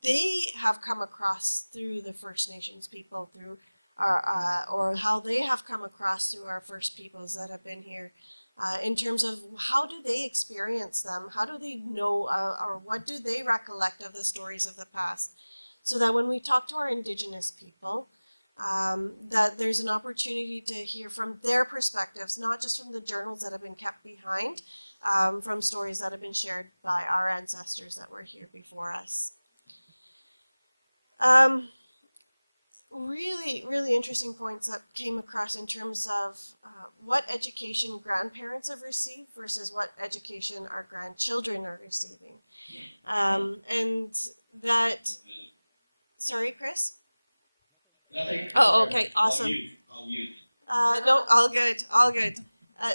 they have come across through the First Nations people, through our, or how they have come across through our First Peoples that have been here, in terms of how do they experience them, how do they know, or what do they recollect of the stories of the past, so that when we talk to our Indigenous people, that there's an opportunity to hear from their perspectives, not just from the journals that have been kept behind, from stories that have been shared by our ancestors that were here before us. Really, really interesting points that came across in terms of what education grandparents have received versus what education our grandchildren are receiving. And that, sorry, Chris? Nothing. Oh, okay, awesome. I'll mute. No, all good, all good.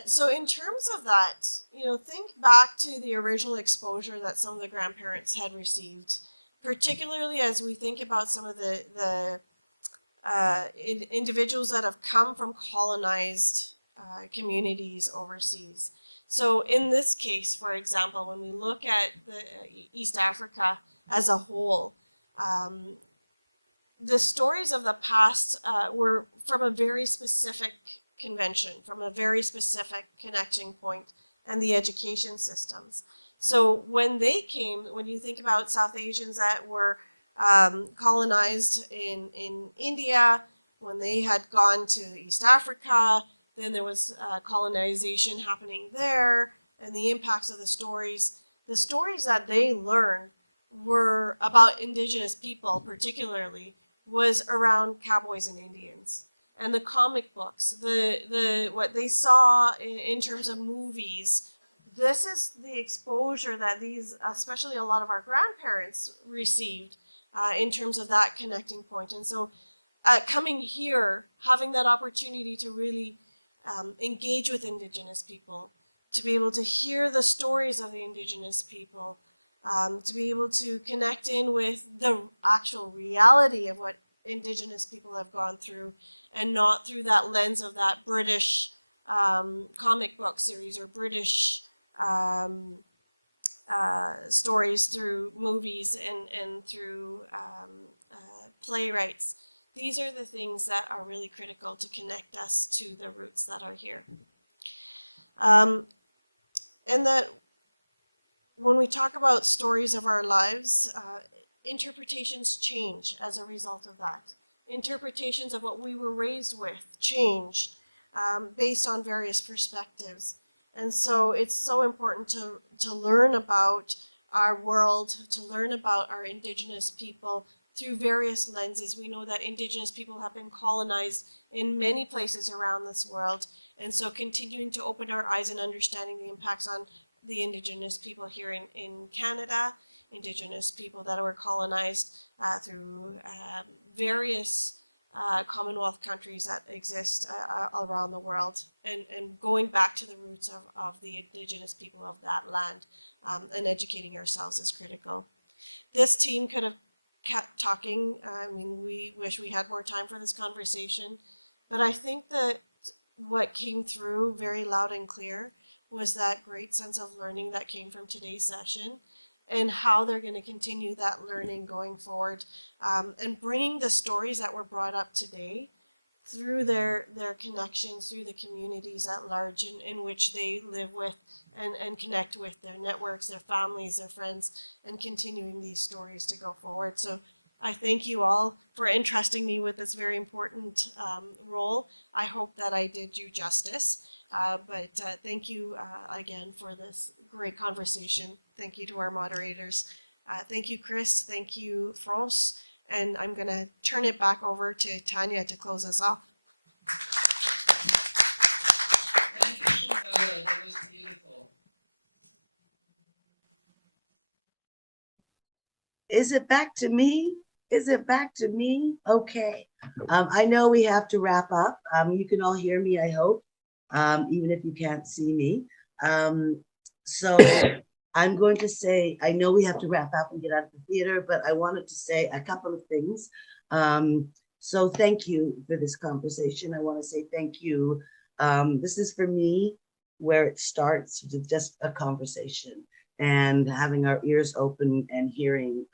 So in terms of that, think back to the original exposure that some of the grandparents had received, particularly as we think about some of the individuals that have come from colonized communities overseas. So in this case, for example, when we look at the East Africa as a whole, the stories of the past were from a very specific convention, from a very specific connecting point, and the education systems. So when they came, when you think about South Asians that were colonized in India, when they had gone to East Africa, then there was colonization happening there, and the impacts of the stories that they learned were about Indigenous people, particularly, was around cowboys and Indians. And the comic books, the what they saw in terms of movies, this is the exposure that these, especially a lot of our grandparents, received in terms of that connecting point. And so coming here, having that opportunity to really engage with Indigenous people, to be able to hear the stories of the Indigenous people, to be able to connect in with the actual reality of what Indigenous people have gone through, and not through that lens of that British comic book series or British stories through movies and through playwrights. These are the things that are really critical to connect us to the roots that are here. And that when we talk about stories of our lives, interpretations change as a result of that. Interpretations of what we were raised with change based on various perspectives. And so it's so important to learn about our world, to learn about our Indigenous people through various lenses. We know that Indigenous people have been colonized in many places around this world. And so continuing to open our eyes and understanding the impacts on the Indigenous people here in Canada, Indigenous people that were colonized through various Commonwealth countries that exist around the world, and going back to the roots of the Indigenous people of that land, and educating ourselves is critical. This team could have kept talking. I mean, we wish we had more time for this conversation, but I think that what came through very loud and clear was that great sense of learning that came from today's session, and how they're going to continue that learning going forward, and bringing the stories that were brought up today through their connections, through the communities at large in which they live with and connect with their networks, their families, their friends, and continuing these stories to go forward. So I thank you all for entrusting me with this very important role. I hope that I did you justice, but thank you again for this great conversation. Thank you to our moderators. Thank you, Chris. Thank you, France. And I'm going to turn it back over to Tanya to close us off. Thank you, Shafana. That was beautiful. Is it back to me? Is it back to me? Okay. I know we have to wrap up. You can all hear me, I hope, even if you can't see me. So I'm going to say, I know we have to wrap up and get out of the theater, but I wanted to say a couple of things. So thank you for this conversation. I want to say thank you. This is for me where it starts with just a conversation and having our ears open and hearing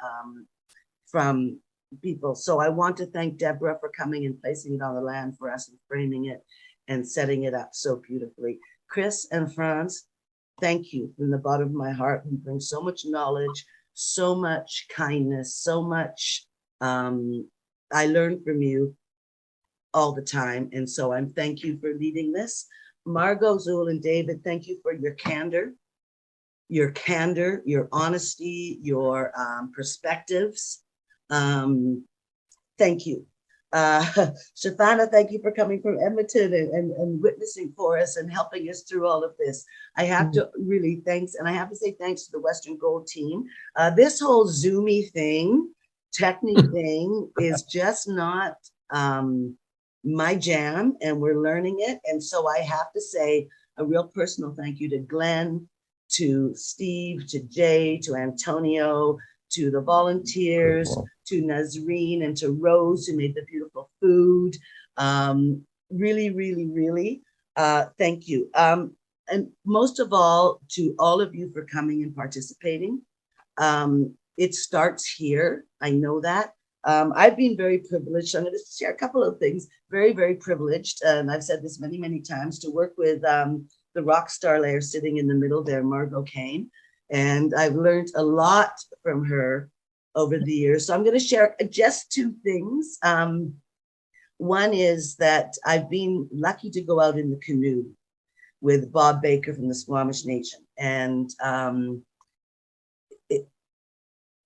from people. So I want to thank Debra for coming and placing it on the land for us and framing it and setting it up so beautifully. Chris and France, thank you from the bottom of my heart. You bring so much knowledge, so much kindness, so much. I learn from you all the time. And so I'm thank you for leading this. Margo, Zool, and David, thank you for your candor, your honesty, your perspectives. Thank you. Shafana, thank you for coming from Edmonton and witnessing for us and helping us through all of this. I have to really thanks, and I have to say thanks to the Western Gold team. This whole Zoomy thing, technique thing is just not my jam, and we're learning it. And so I have to say a real personal thank you to Glenn, to Steve, to Jay, to Antonio, to the volunteers, to Nazreen, and to Rose, who made the beautiful food. Really, really, really, thank you. And most of all, to all of you for coming and participating. It starts here, I know that. I've been very privileged. I'm going to share a couple of things. Very, very privileged, and I've said this many, many times, to work with the rock star layer sitting in the middle there, Margo Kane. And I've learned a lot from her over the years. So I'm going to share just two things. One is that I've been lucky to go out in the canoe with Bob Baker from the Squamish Nation. And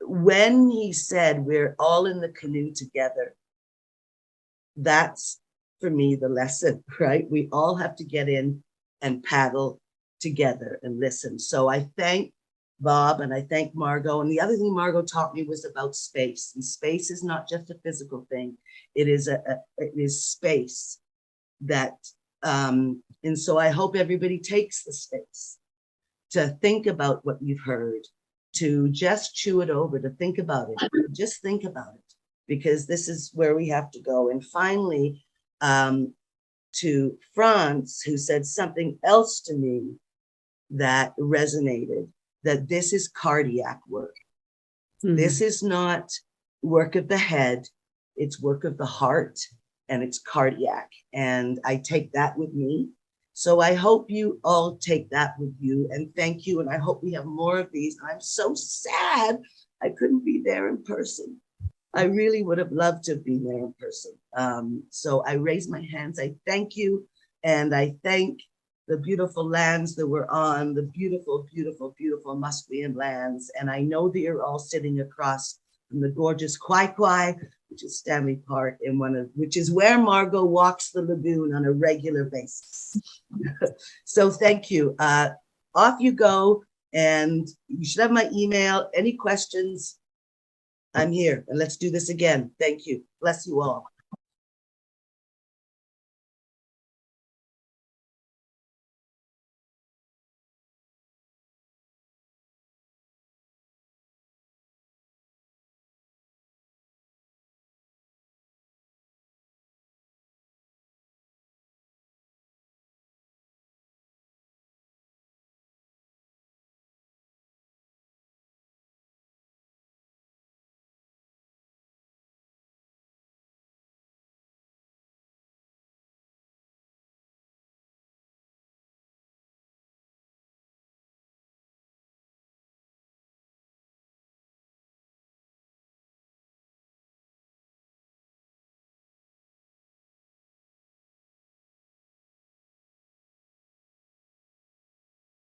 when he said, we're all in the canoe together, that's for me the lesson, right? We all have to get in and paddle together and listen. So I thank Bob and I thank Margo. And the other thing Margo taught me was about space. And space is not just a physical thing. It is it is space that, and so I hope everybody takes the space to think about what you've heard, to just chew it over, to think about it, just think about it, because this is where we have to go. And finally, to France, who said something else to me that resonated, that this is cardiac work. This is not work of the head, it's work of the heart, and it's cardiac. And I take that with me. So I hope you all take that with you, and thank you. And I hope we have more of these. I'm so sad I couldn't be there in person. I really would have loved to have been there in person. So I raise my hands. I thank you. And I thank the beautiful lands that we're on, the beautiful, beautiful, beautiful Musqueam lands. And I know that you're all sitting across from the gorgeous xʷməthkwəy, which is Stanley Park, in which is where Margo walks the lagoon on a regular basis. So thank you. Off you go. And you should have my email. Any questions? I'm here. And let's do this again. Thank you. Bless you all.